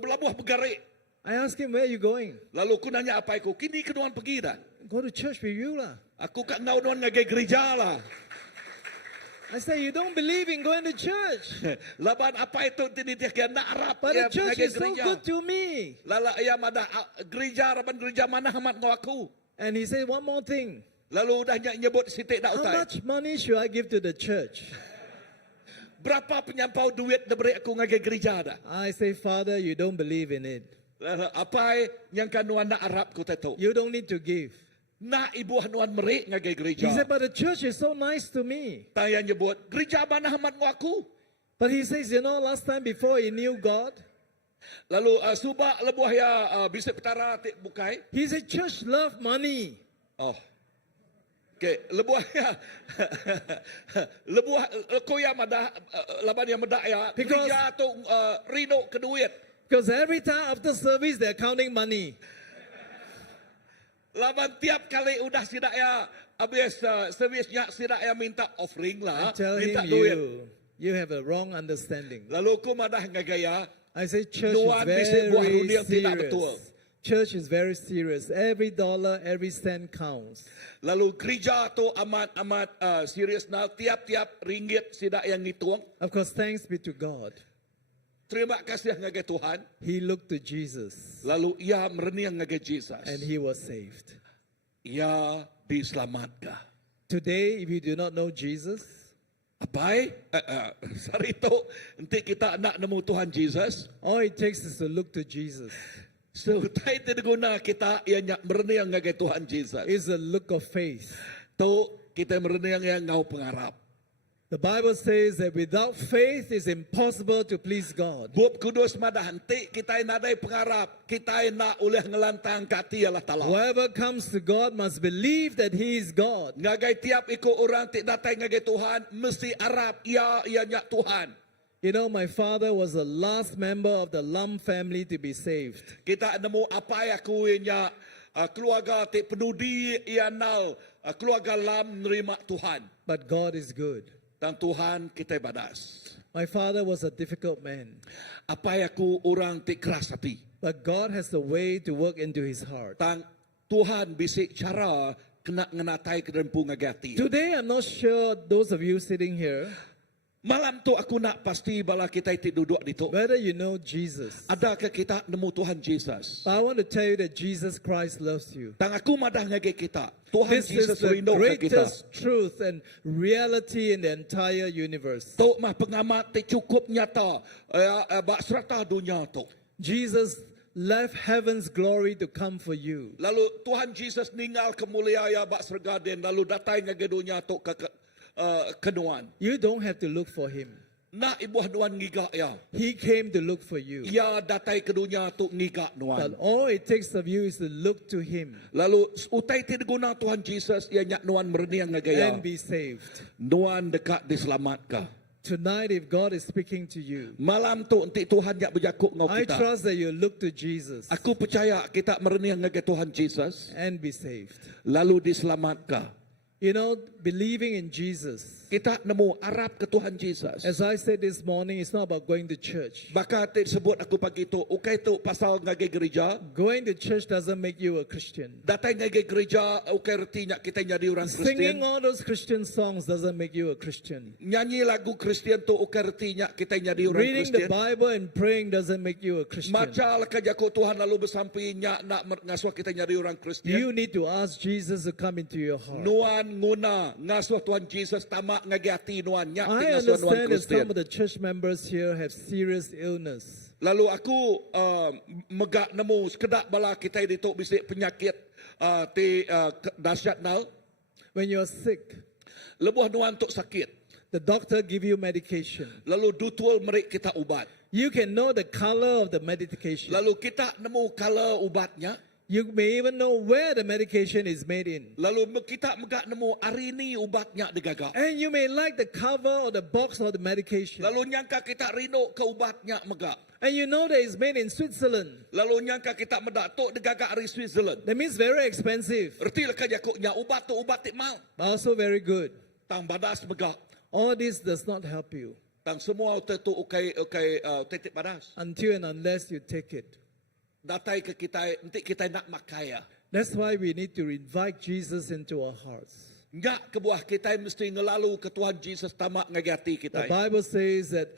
belabuh bergarik. I asked him, "Where are you going?" Lalu aku nanya apa aku? Kini keduan pergi dah. "Go to church with you lah." Aku kat ngau nuan ngagai gereja lah. I said, "You don't believe in going to church, Laban apa itu tini dia kena nak Arab but ya the church ngagai is so good to me." Lala ayam ada gereja raban gereja mana hamat ngau aku. And he said, "One more thing. Lalu dah nyebut sitik dak How utai. much money should I give to the church?" Berapa penyampau duit diberi aku ngagai gereja dah. I say, "Father, you don't believe in it. Lalu apa yang kan nuan nak Arab ku tahu. You don't need to give." Nak ibu nuan merik ngagai He gereja. said, "But the church is so nice to me." Tanya nyebut gereja mana hamat ngau aku. But he says, last time before he knew God, Lalu subak lebuh ya bisa petara tik bukai. he said, "Church love money." Oh. Okay, lebuh ya. Lebuh koya madah laban yang madah ya. Because- Gereja tu rino ke duit. Because every time after service, they're counting money. Laban tiap kali udah sidak ya habis servisnya sidak ya minta offering lah, Tell minta him duit. you have a wrong understanding. Lalu aku madah ngagaya. I say church Nuan is bisa buah very rundi yang tidak betul. serious. Church is very serious. Every dollar, every cent counts. Lalu gereja tu amat serius nah tiap-tiap ringgit sidak yang ngitung. Of course, thanks be to God. Terima kasih ngagai Tuhan. He looked to Jesus Lalu ia mereniang ngagai Jesus. and he was saved. Ia diselamatkan. Today, if you do not know Jesus, Apa? Sari itu nanti kita nak nemu Tuhan Jesus. all it takes is to look to Jesus. So tai tidak guna kita ianya mereniang ngagai Tuhan Jesus. It's a look of faith. Tu kita mereniang yang ngau pengarap. The Bible says that without faith, it's impossible to please God. Buat kudus madah nanti kita nadai pengarap, kita nak oleh ngelantang kati Allah Taala. Whoever comes to God must believe that He is God. Ngagai tiap ikut orang tik datang ngagai Tuhan mesti Arab ianya Tuhan. You know, my father was the last member of the Lam family to be saved. Kita nemu apa yang aku ianya keluarga tik peduli ianal keluarga lam nerima Tuhan. But God is good. Dan Tuhan kita badas. My father was a difficult man, Apa yang aku orang tik keras hati. but God has a way to work into his heart. Tang Tuhan bisik cara kena ngenatai ke dalam ngagati. Today, I'm not sure those of you sitting here, Malam tu aku nak pasti bala kita itu duduk di tu. whether you know Jesus. Adakah kita nemu Tuhan Jesus? But I want to tell you that Jesus Christ loves you. Tang aku madah ngagai kita. Tuhan This is Jesus the rindu ke kita. greatest truth and reality in the entire universe. Tu mah pengamat ti cukup nyata bak serata dunia tu. Jesus left heaven's glory to come for you. Lalu Tuhan Jesus ninggal kemuliaan bak sergaden lalu datang ngagai dunia tu kenuan. You don't have to look for him. Nak ibuah nuan ngigak ya. He came to look for you. Ia datang ke dunia tu ngigak But nuan. all it takes of you is to look to him Lalu utai ti guna Tuhan Jesus ia nyak nuan merniang ngagaya. and be saved. Nuan dekat diselamatkan. Tonight, if God is speaking to you, Malam tu nanti Tuhan nyak berjakuk ngau I kita. trust that you look to Jesus Aku percaya kita merniang ngagai Tuhan Jesus. and be saved. Lalu diselamatkan. You know, believing in Jesus, Kita nemu Arab ke Tuhan Jesus. as I said this morning, it's not about going to church. Baka sebut aku pagi tu, ukai tu pasal ngagai gereja. Going to church doesn't make you a Christian. Datang ngagai gereja, ukai reti nyak kita jadi orang Singing Kristian. all those Christian songs doesn't make you a Christian. Nyanyi lagu Kristian tu, ukai reti nyak kita jadi orang Reading the Kristian. Bible and praying doesn't make you a Christian. Maca laka jakuk Tuhan lalu bersampai nyak nak ngasuh kita jadi orang Kristian. You need to ask Jesus to come into your heart. Nuan nguna ngasuh Tuhan Jesus tamak ngagi hati nuan nyak I ngasuh nuan understand that Kristian. some of the church members here have serious illness. Lalu aku megak nemu sekedak bala kita di tok bisik penyakit dahsyat nal. When you're sick, Lebuh nuan tok sakit. the doctor give you medication. Lalu dutul merik kita ubat. You can know the color of the medication. Lalu kita nemu color ubatnya. You may even know where the medication is made in. Lalu kita megak nemu hari ni ubatnya digagak. And you may like the cover or the box of the medication. Lalu nyangka kita rino ke ubatnya megak. And you know that it's made in Switzerland. Lalu nyangka kita medak tok digagak dari Switzerland. That means very expensive, Erti lah kaya koknya ubat tu ubat tik mal. but also very good. Tang badas megak. All this does not help you Tang semua tu ukai tetik badas. until and unless you take it. Datai ke kita nanti kita nak makaya. That's why we need to invite Jesus into our hearts. Nyak ke buah kita mesti ngelalu ke Tuhan Jesus tamak ngagati kita. The Bible says that,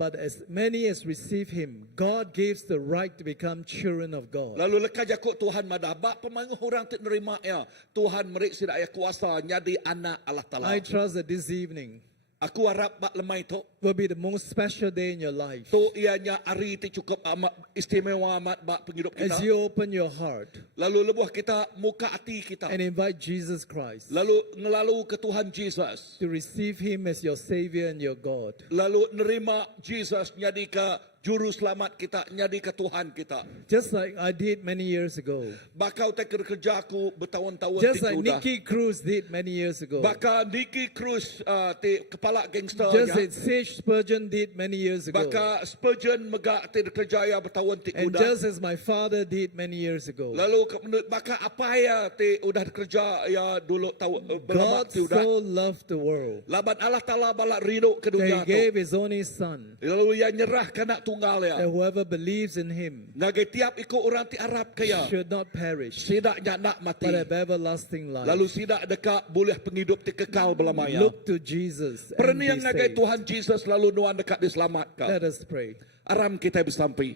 but as many as receive him, God gives the right to become children of God. Lalu lekas jakut Tuhan madah bak pemanguh orang tak nerima ya. Tuhan merik sida aya kuasa nyadi anak Allah Taala. I trust that this evening Aku harap bak lemai tu will be the most special day in your life. tu ianya hari ti cukup amat istimewa amat bak penghidup kita. As you open your heart Lalu lebuh kita muka hati kita. and invite Jesus Christ Lalu ngelalu ke Tuhan Jesus. to receive him as your Savior and your God. Lalu nerima Jesus nyadi ke juru selamat kita, nyadi ke Tuhan kita. Just like I did many years ago. Bakau tak kerja aku bertahun-tahun Just like dah. Nicky Cruz did many years ago. Baka Nicky Cruz ti kepala gangster Just ya. like Sage Spurgeon did many years ago. Baka Spurgeon megak ti kerjaya bertahun ti And kuda. just as my father did many years ago. Lalu baka apa ya ti udah kerja ya dulu tahu God berlamat ti udah. so loved the world Laban Allah Taala balak ridho ke that dunia he gave tu. his only son, Lalu ia nyerah kanak tunggal ya. that whoever believes in him Ngagai tiap ikut orang ti Arab kaya. should not perish, Sidak nak mati. but have everlasting life. Lalu sidak dekat boleh penghidup ti kekal belamaya. Look to Jesus and Perni be yang ngagai saved. Tuhan Jesus lalu nuan dekat diselamatkan. Let us pray. Aram kita bersampai.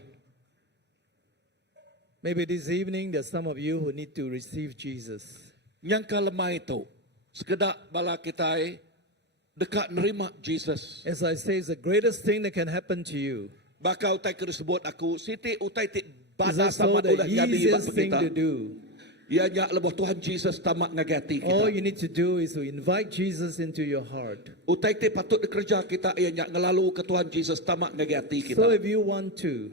Maybe this evening there's some of you who need to receive Jesus. Yang kalemai itu sekedar bala kita dekat nerima Jesus. As I say, it's the greatest thing that can happen to you. Bakau utai sebut aku Siti utai ti It's bada also sama the ulah jadi bak easiest thing kita. to do. Ia nyak lebih Tuhan Jesus tamak ngagati All kita. you need to do is to invite Jesus into your heart. Utai ti patut dikerja kita ia nyak ngelalu ke Tuhan Jesus tamak ngagati So kita. if you want to,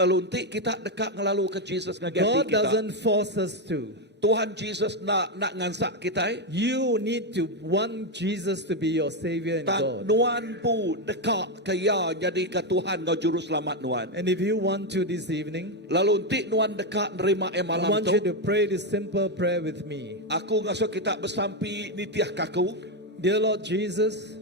Alunti kita dekat ngelalu ke Jesus ngagati God kita. doesn't force us to. Tuhan Jesus nak ngansak kita. You need to want Jesus to be your Savior and Tak God. nuan pu dekat ke ya jadi ke Tuhan ngau juru selamat nuan. And if you want to this evening, Lalu nanti nuan dekat nerima I malam want you tu. to pray this simple prayer with me. Aku ngasuh kita bersampi nitiah kaku. Dear Lord Jesus,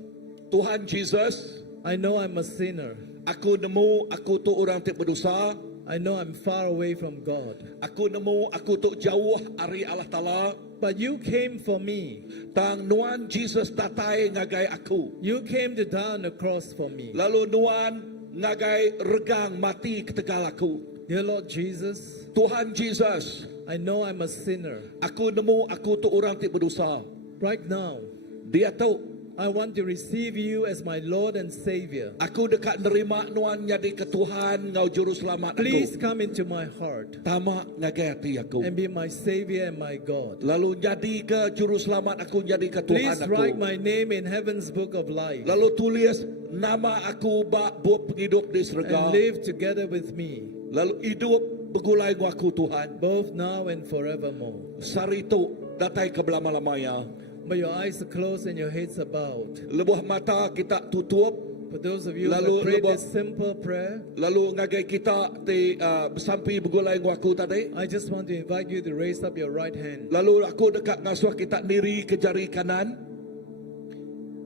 Tuhan Jesus, I know I'm a sinner. aku nemu aku tu orang tak berdosa. I know I'm far away from God. Aku nemu aku tu jauh dari Allah Taala. But you came for me. Tang nuan Jesus tatai ngagai aku. You came to die on the cross for me. Lalu nuan ngagai regang mati ketegal aku. Dear Lord Jesus, Tuhan Jesus, I know I'm a sinner. aku nemu aku tu orang tak berdosa. Right now, Dia tahu I want to receive you as my Lord and Savior. aku dekat nerima nuan jadi ke Tuhan ngau juru selamat Please aku. come into my heart Tamak ngagai hati aku. and be my Savior and my God. Lalu jadi ke juru selamat aku jadi ke Tuhan Please write aku. my name in heaven's book of life Lalu tulis nama aku bak buat penghidup di and surga. live together with me, Lalu hidup begulai dengan aku Tuhan. both now and forevermore. Sari itu datai ke belama-lamanya. But your eyes are closed and your heads are bowed. Lebuh mata kita tutup. For those of you who Lalu have prayed lebah- this simple prayer, Lalu ngagai kita ti bersampi begulai dengan aku tadi. I just want to invite you to raise up your right hand. Lalu aku dekat ngasuh kita diri ke jari kanan.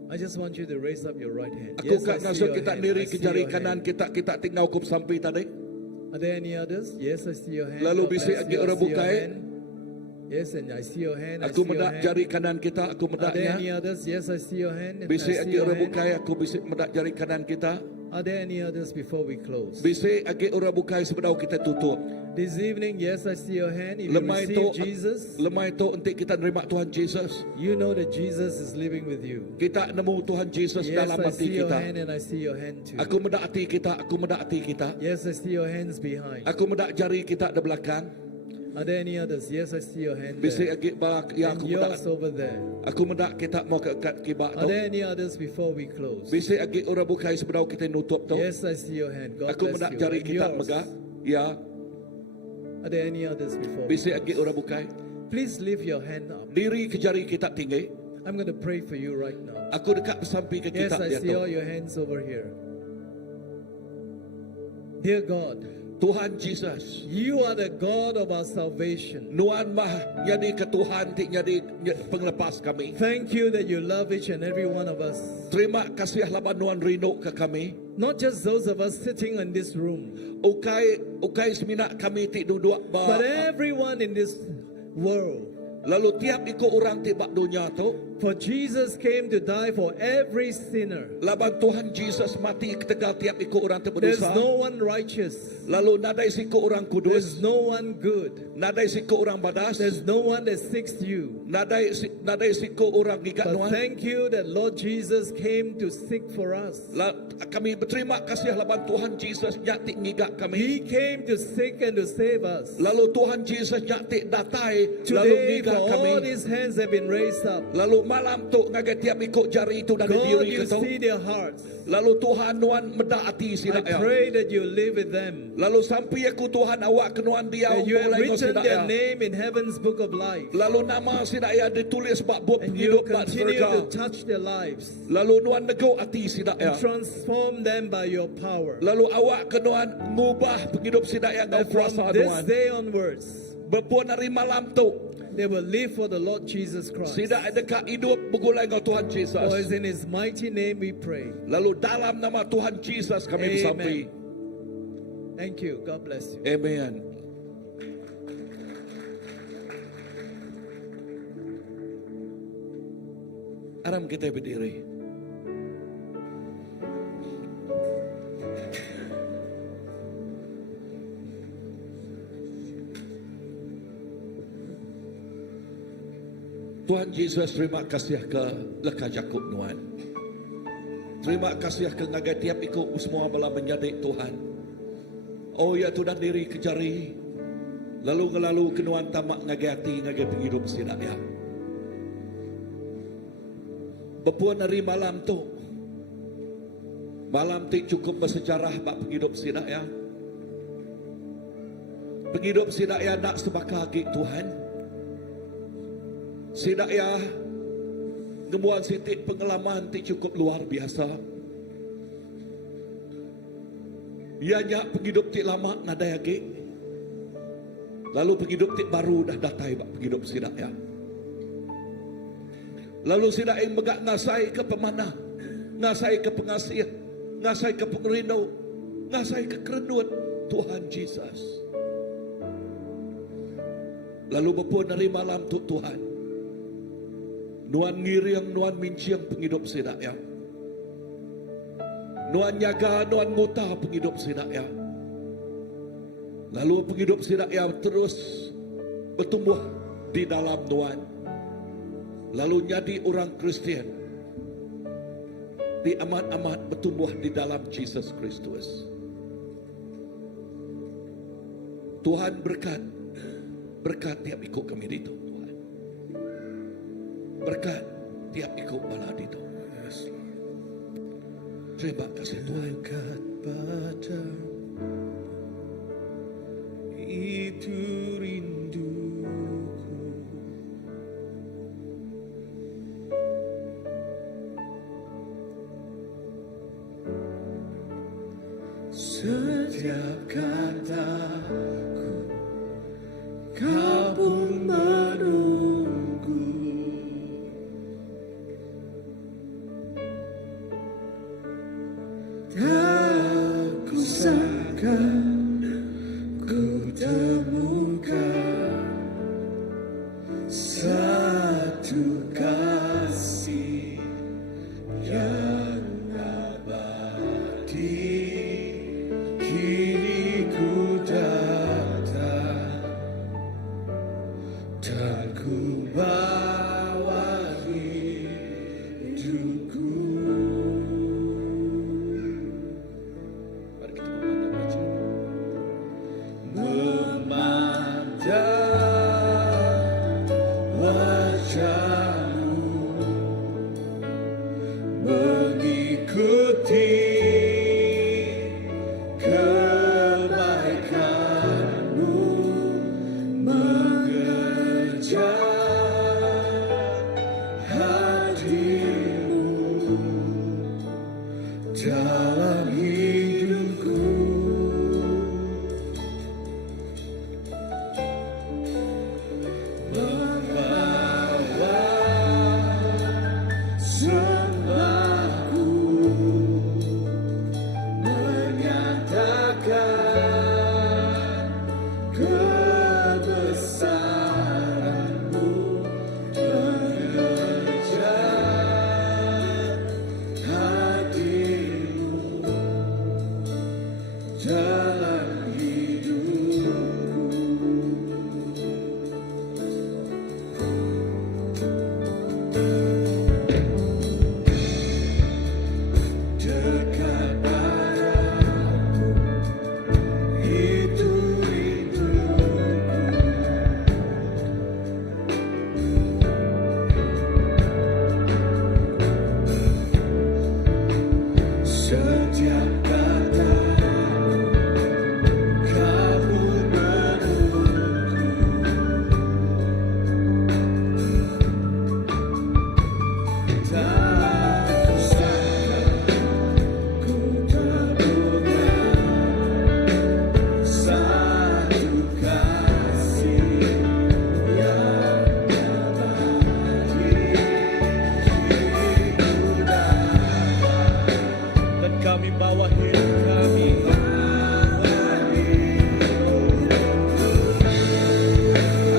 I just want you to raise up your right hand. Aku Yes, I kat see ngasuh your kita hand. diri I ke see jari your kanan hand. kita tinggal kup sampai tadi. Are there any others? Yes, I see your hand. Lalu God bisik bless lagi you. I orang see your bukai. hand. Yes, and I see your hand. I Aku see your medak hand. jari kanan kita, aku Are there any medaknya. others? Yes, I see your hand. I Bisik see lagi your orang hand. bukai, aku bisik medak jari kanan kita. Are there any others before we close? Bisik lagi orang bukai sebelum kita tutup. This evening, yes, I see your hand. If you Lemah itu, receive Jesus, lemah itu untuk kita nerima Tuhan Jesus. you know that Jesus is living with you. Kita nemu Tuhan Jesus Yes, dalam I hati see your kita. hand and I see your hand too. Aku medak hati kita, aku medak hati kita. Yes, I see your hands behind. Aku medak jari kita di belakang. Are there any others? Yes, I see your hand Bisik there. lagi bak, ya And aku medak. yours over there. Aku medak kita mau ke kibak Are tu. there any others before we close? Bisik lagi orang bukai sebelum kita nutup tu. Yes, I see your hand. God Aku bless medak you. jari And kita yours. megak. Ya. Are there any others before? Bisa agi orang bukai. Please lift your hand up. Diri ke jari kita tinggi. I'm going to pray for you right now. Aku dekat bersampi ke Yes, kita I dia see all tu. your hands over here. Dear God, Tuhan Jesus. you are the God of our salvation. Nuan mah jadi ke Tuhan ti jadi penglepas kami. Thank you that you love each and every one of us. Terima kasih laban Nuan rindu ke kami. Not just those of us sitting in this room, Ukai semina kami ti duduk ba. but everyone in this world. Lalu tiap iko orang ti bak dunia tu. For Jesus came to die for every sinner. Laban Tuhan Jesus mati ketegal tiap iko orang tu There's berdosa. no one righteous. Lalu nadai siko orang There's kudus. no one good. Nadai siko orang badas. There's no one that seeks you. Nadai siko orang gigat But Nuan. thank you that Lord Jesus came to seek for us. Kami berterima kasih laban Tuhan Jesus nyati ngigak kami. He came to seek and to save us. Lalu Tuhan Jesus nyati datai lalu Today, for ngigak kami. all these hands have been raised up. Lalu malam tu ngagai tiap ikut jari itu dari God, diri you kita. see their hearts. Lalu Tuhan Nuan medaati I sila ya. pray that you live with them. Lalu sampai aku Tuhan awak kenuan dia That you have mulai written sila their ya. name in heaven's book of life. Lalu nama sila ya ditulis bak buat And you hidup bak continue surga. to touch their lives. Lalu Nuan nego ati sila ya. And transform them by your power. Lalu awak kenuan ngubah penghidup sila ya ngau That from kuasa this Nuan. day onwards, Berpuan hari malam tu they will live for the Lord Jesus Christ. sila dekat hidup begulai ngau Tuhan For Jesus. it's in His mighty name we pray. Lalu dalam nama Tuhan Jesus kami bersampai. Thank you. God bless you. Amen. Aram kita berdiri. Tuhan Yesus terima kasih ke leka Jakub Nuan. Terima kasih ke ngagai tiap ikut semua bala menjadi Tuhan. Oh ya Tuhan diri kejari. Lalu ngelalu kenuan tamak ngagai hati ngagai penghidup sinak ya. Bepuan hari malam tu. Malam tu cukup bersejarah bak penghidup sinak ya. Penghidup sinak ya nak sebakar hagi Tuhan. Sinak ya gemuan sitik pengalaman ti cukup luar biasa. Ianya penghidup ti lama nadai lagi. Lalu penghidup ti baru dah datai bak penghidup sidak ya. Lalu sidak yang megak ngasai ke pemana, ngasai ke pengasih, ngasai ke pengerino, ngasai ke kerenduan Tuhan Jesus. Lalu berpun dari malam tu Tuhan. Nuan ngiriang, nuan minciang penghidup sidak ya. Nuan nyaga, nuan nguta penghidup sidak ya. Lalu penghidup sidak ya terus bertumbuh di dalam Nuan. Lalu jadi orang Kristian. Di amat-amat bertumbuh di dalam Jesus Kristus. Tuhan berkat. Berkat tiap ikut kami di itu. Berkat tiap ikut bala di itu. Terima kasih Tuhan. Berkat pada itu rinduku. Setiap kataku kau pun menunggu. Tak kusangka ku temukan satu kasih yang abadi. Kini ku datang dan ku bawa hidupku. Mari kita memandang wajah. Memandang kebesaran-Mu mengejar hadir-Mu dalam hidupku. Dekat padamu itu rinduku. Setiap kata kamu menuntut, tak sangka ku temukan satu kasih yang abadi. Jiwaku dan kami bawa hidup kami,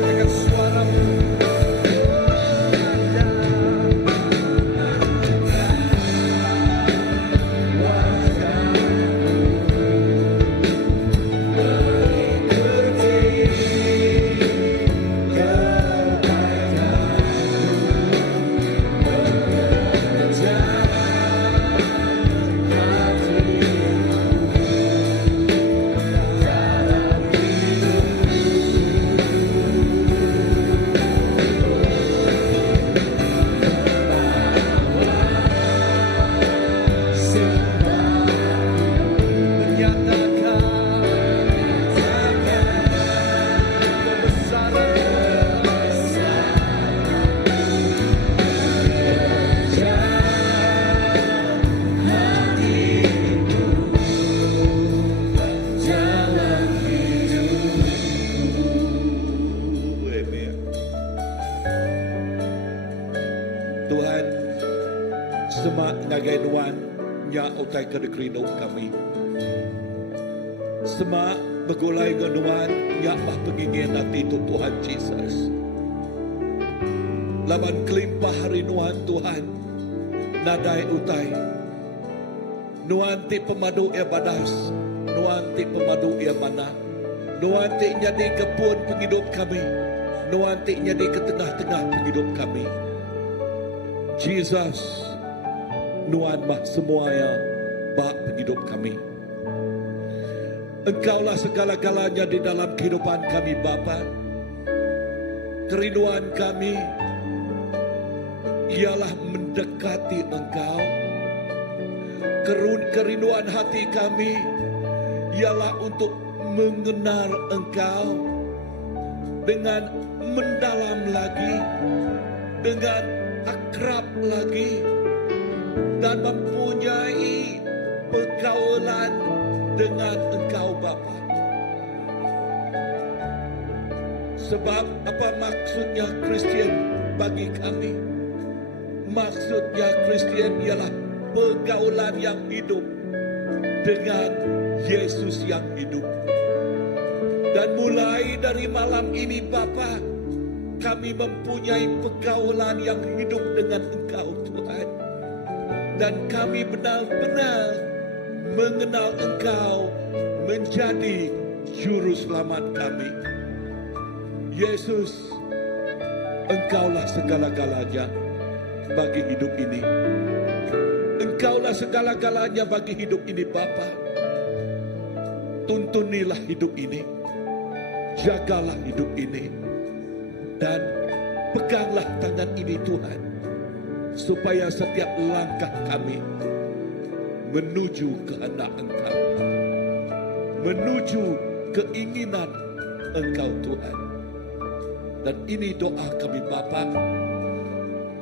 angkat suaramu. Amen. Tuhan, semak ngagai nuan nya utai kedekrinung kami. Semak begulai genuan nya mah pengingin hati itu Tuhan Yesus. Laban kelimpah hari nuan Tuhan, nadai utai. Nuan ti pemadu ia badas, nuan ti pemadu ia mana. Nuan ti jadi kebun penghidup kami. Nuan ti jadi ke tengah-tengah penghidup kami. Jesus, nuan mah semuanya bak penghidup kami. Engkaulah segala-galanya di dalam kehidupan kami Bapa. Kerinduan kami ialah mendekati Engkau. Kerinduan hati kami ialah untuk mengenal Engkau dengan mendalam lagi, dengan akrab lagi, dan mempunyai pergaulan dengan Engkau Bapa. Sebab apa maksudnya Kristian bagi kami? Maksudnya Kristian ialah pergaulan yang hidup dengan Yesus yang hidup. Dan mulai dari malam ini Bapa, kami mempunyai pergaulan yang hidup dengan Engkau Tuhan. Dan kami benar-benar mengenal Engkau menjadi juru selamat kami. Yesus, Engkaulah segala-galanya bagi hidup ini. Engkaulah segala-galanya bagi hidup ini Bapa. Tuntunilah hidup ini. Jagalah hidup ini. Dan peganglah tangan ini Tuhan. Supaya setiap langkah kami menuju kehendak Engkau. Menuju keinginan Engkau Tuhan. Dan ini doa kami Bapa.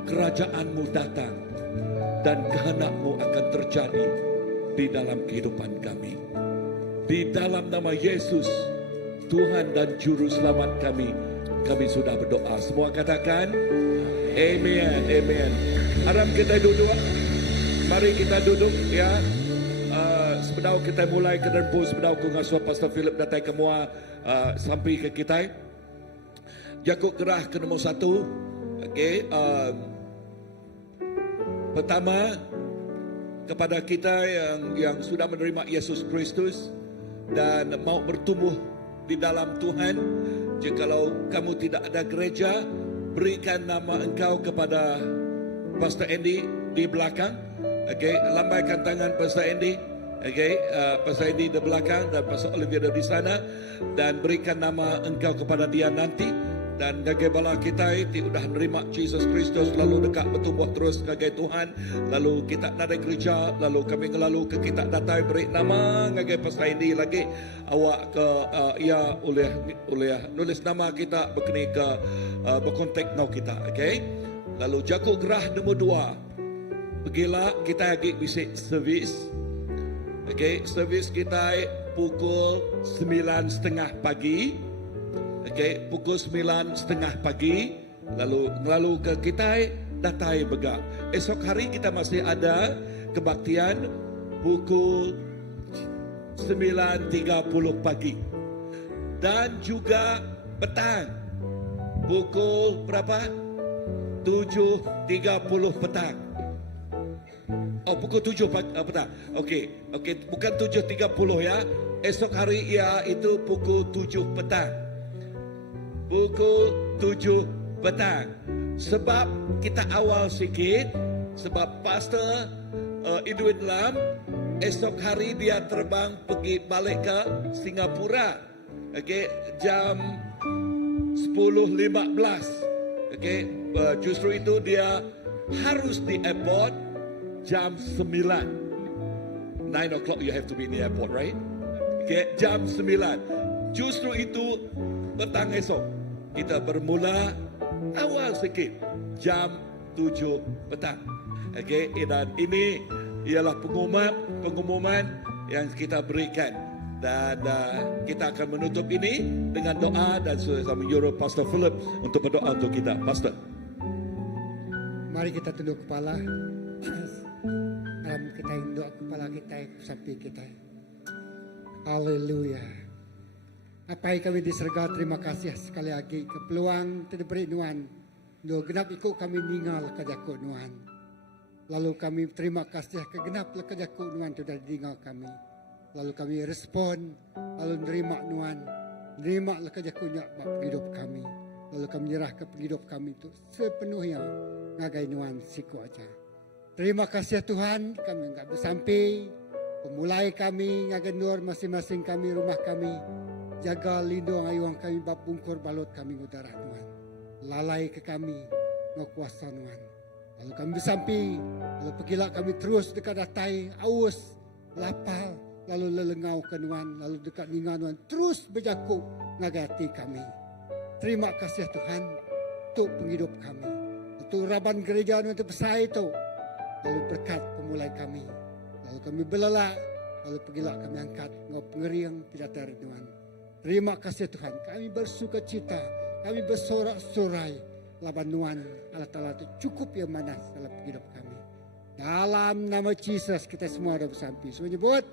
Kerajaan-Mu datang. Dan kehendak-Mu akan terjadi di dalam kehidupan kami. Di dalam nama Yesus, Tuhan dan Juru Selamat kami sudah berdoa. Semua katakan, Amen, Amen. Harap kita duduk. Mari kita duduk ya. bedau kita mulai ke rebus bedau ku ngasuh Pastor Philip datai kemua sampai ke kita. Jakuk gerah ke nombor 1. Okey, pertama kepada kita yang sudah menerima Yesus Kristus dan mau bertumbuh di dalam Tuhan. Jikalau kamu tidak ada gereja, berikan nama engkau kepada Pastor Andy di belakang. Okey, lambaikan tangan Pastor Andy. Okey, Pastor Andy di belakang dan Pastor Olivier di sana, dan berikan nama engkau kepada dia nanti. Dan gagai bala kita sudah menerima Jesus Kristus, lalu dekat bertumbuh terus gagai Tuhan, lalu kita ada gereja, lalu kami ngelalu ke kita datang beri nama gagai Pastor Andy lagi awak ke ia oleh nulis nama kita berkini ke berkontak now kita. Okey, lalu jakuk gerah nombor 2, pergilah kita lagi bisik servis. Okey, servis kita pukul 9:30 pagi. Okey, pukul 9:30 pagi, lalu ke kita datai begak. Esok hari kita masih ada kebaktian pukul 9:30 pagi. Dan juga petang pukul berapa? 7:30 petang. Oh, pukul 7 petang. Okey, bukan 7:30 ya. Esok hari itu pukul 7 petang. Pukul 7 petang. Sebab kita awal sikit, sebab Pastor Edwin Lam esok hari dia terbang pergi balik ke Singapura. Okey, jam 10:15. Okey, justru itu dia harus di airport jam 9. 9 o'clock you have to be in the airport, right? Okey, jam 9. Justru itu petang esok kita bermula awal sikit jam 7 petang. Okey, dan ini ialah pengumuman yang kita berikan, dan kita akan menutup ini dengan doa dan sama Euro Pastor Philip untuk berdoa untuk kita. Pastor, Mari kita tunduk kepala. Dalam kita doa kepala kita sampai kita. Haleluya. Apa kami di surga, terima kasih sekali lagi ke peluang diberi Nuhan. Do genap ikut kami ningal ke jaku Nuhan. Lalu kami terima kasih ke genap ke jaku Nuhan sudah diningal kami. Lalu kami respon, lalu nerima Nuhan. Nerima ke jakunya hidup kami. Lalu kami nyerah ke hidup kami itu sepenuhnya ngagai Nuhan siku aja. Terima kasih Tuhan, kami enggak bersampai. Pemulai kami ngagai nur masing-masing kami, rumah kami. Jaga lindung ayuang kami bab bungkur balut kami udara Tuhan. Lalai ke kami kuasa Tuhan. Lalu kami bersampai, lalu pergilah kami terus dekat datai, aus, lapar, lalu lelengau ke Tuhan, lalu dekat ningan Tuhan, terus berjaku ngagati kami. Terima kasih Tuhan untuk penghidup kami. Untuk raban gereja untuk pesai itu, lalu berkat pemulai kami. Lalu kami belelak, lalu pergilah kami angkat ngau pengeriang tidak dari Tuhan. Terima kasih Tuhan, kami bersuka cita, kami bersorak-sorai. Laban Tuhan Allah Ta'ala itu cukup yang manas dalam hidup kami. Dalam nama Yesus kita semua ada bersampai. Semua nyebut,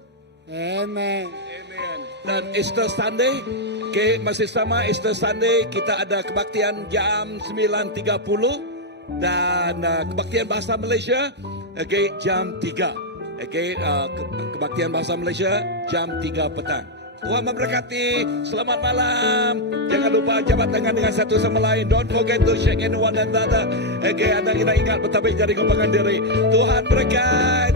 Amen. Amen. Dan Easter Sunday, okay, masih sama Easter Sunday, kita ada kebaktian jam 9.30 dan kebaktian bahasa Malaysia, okay, jam 3. Okay, kebaktian bahasa Malaysia jam 3 petang. Tuhan memberkati. Selamat malam. Jangan lupa jabat tangan dengan satu sama lain. Don't forget to shake hand one another. Okay, anda ingat betapa jari kembangan diri. Tuhan berkat.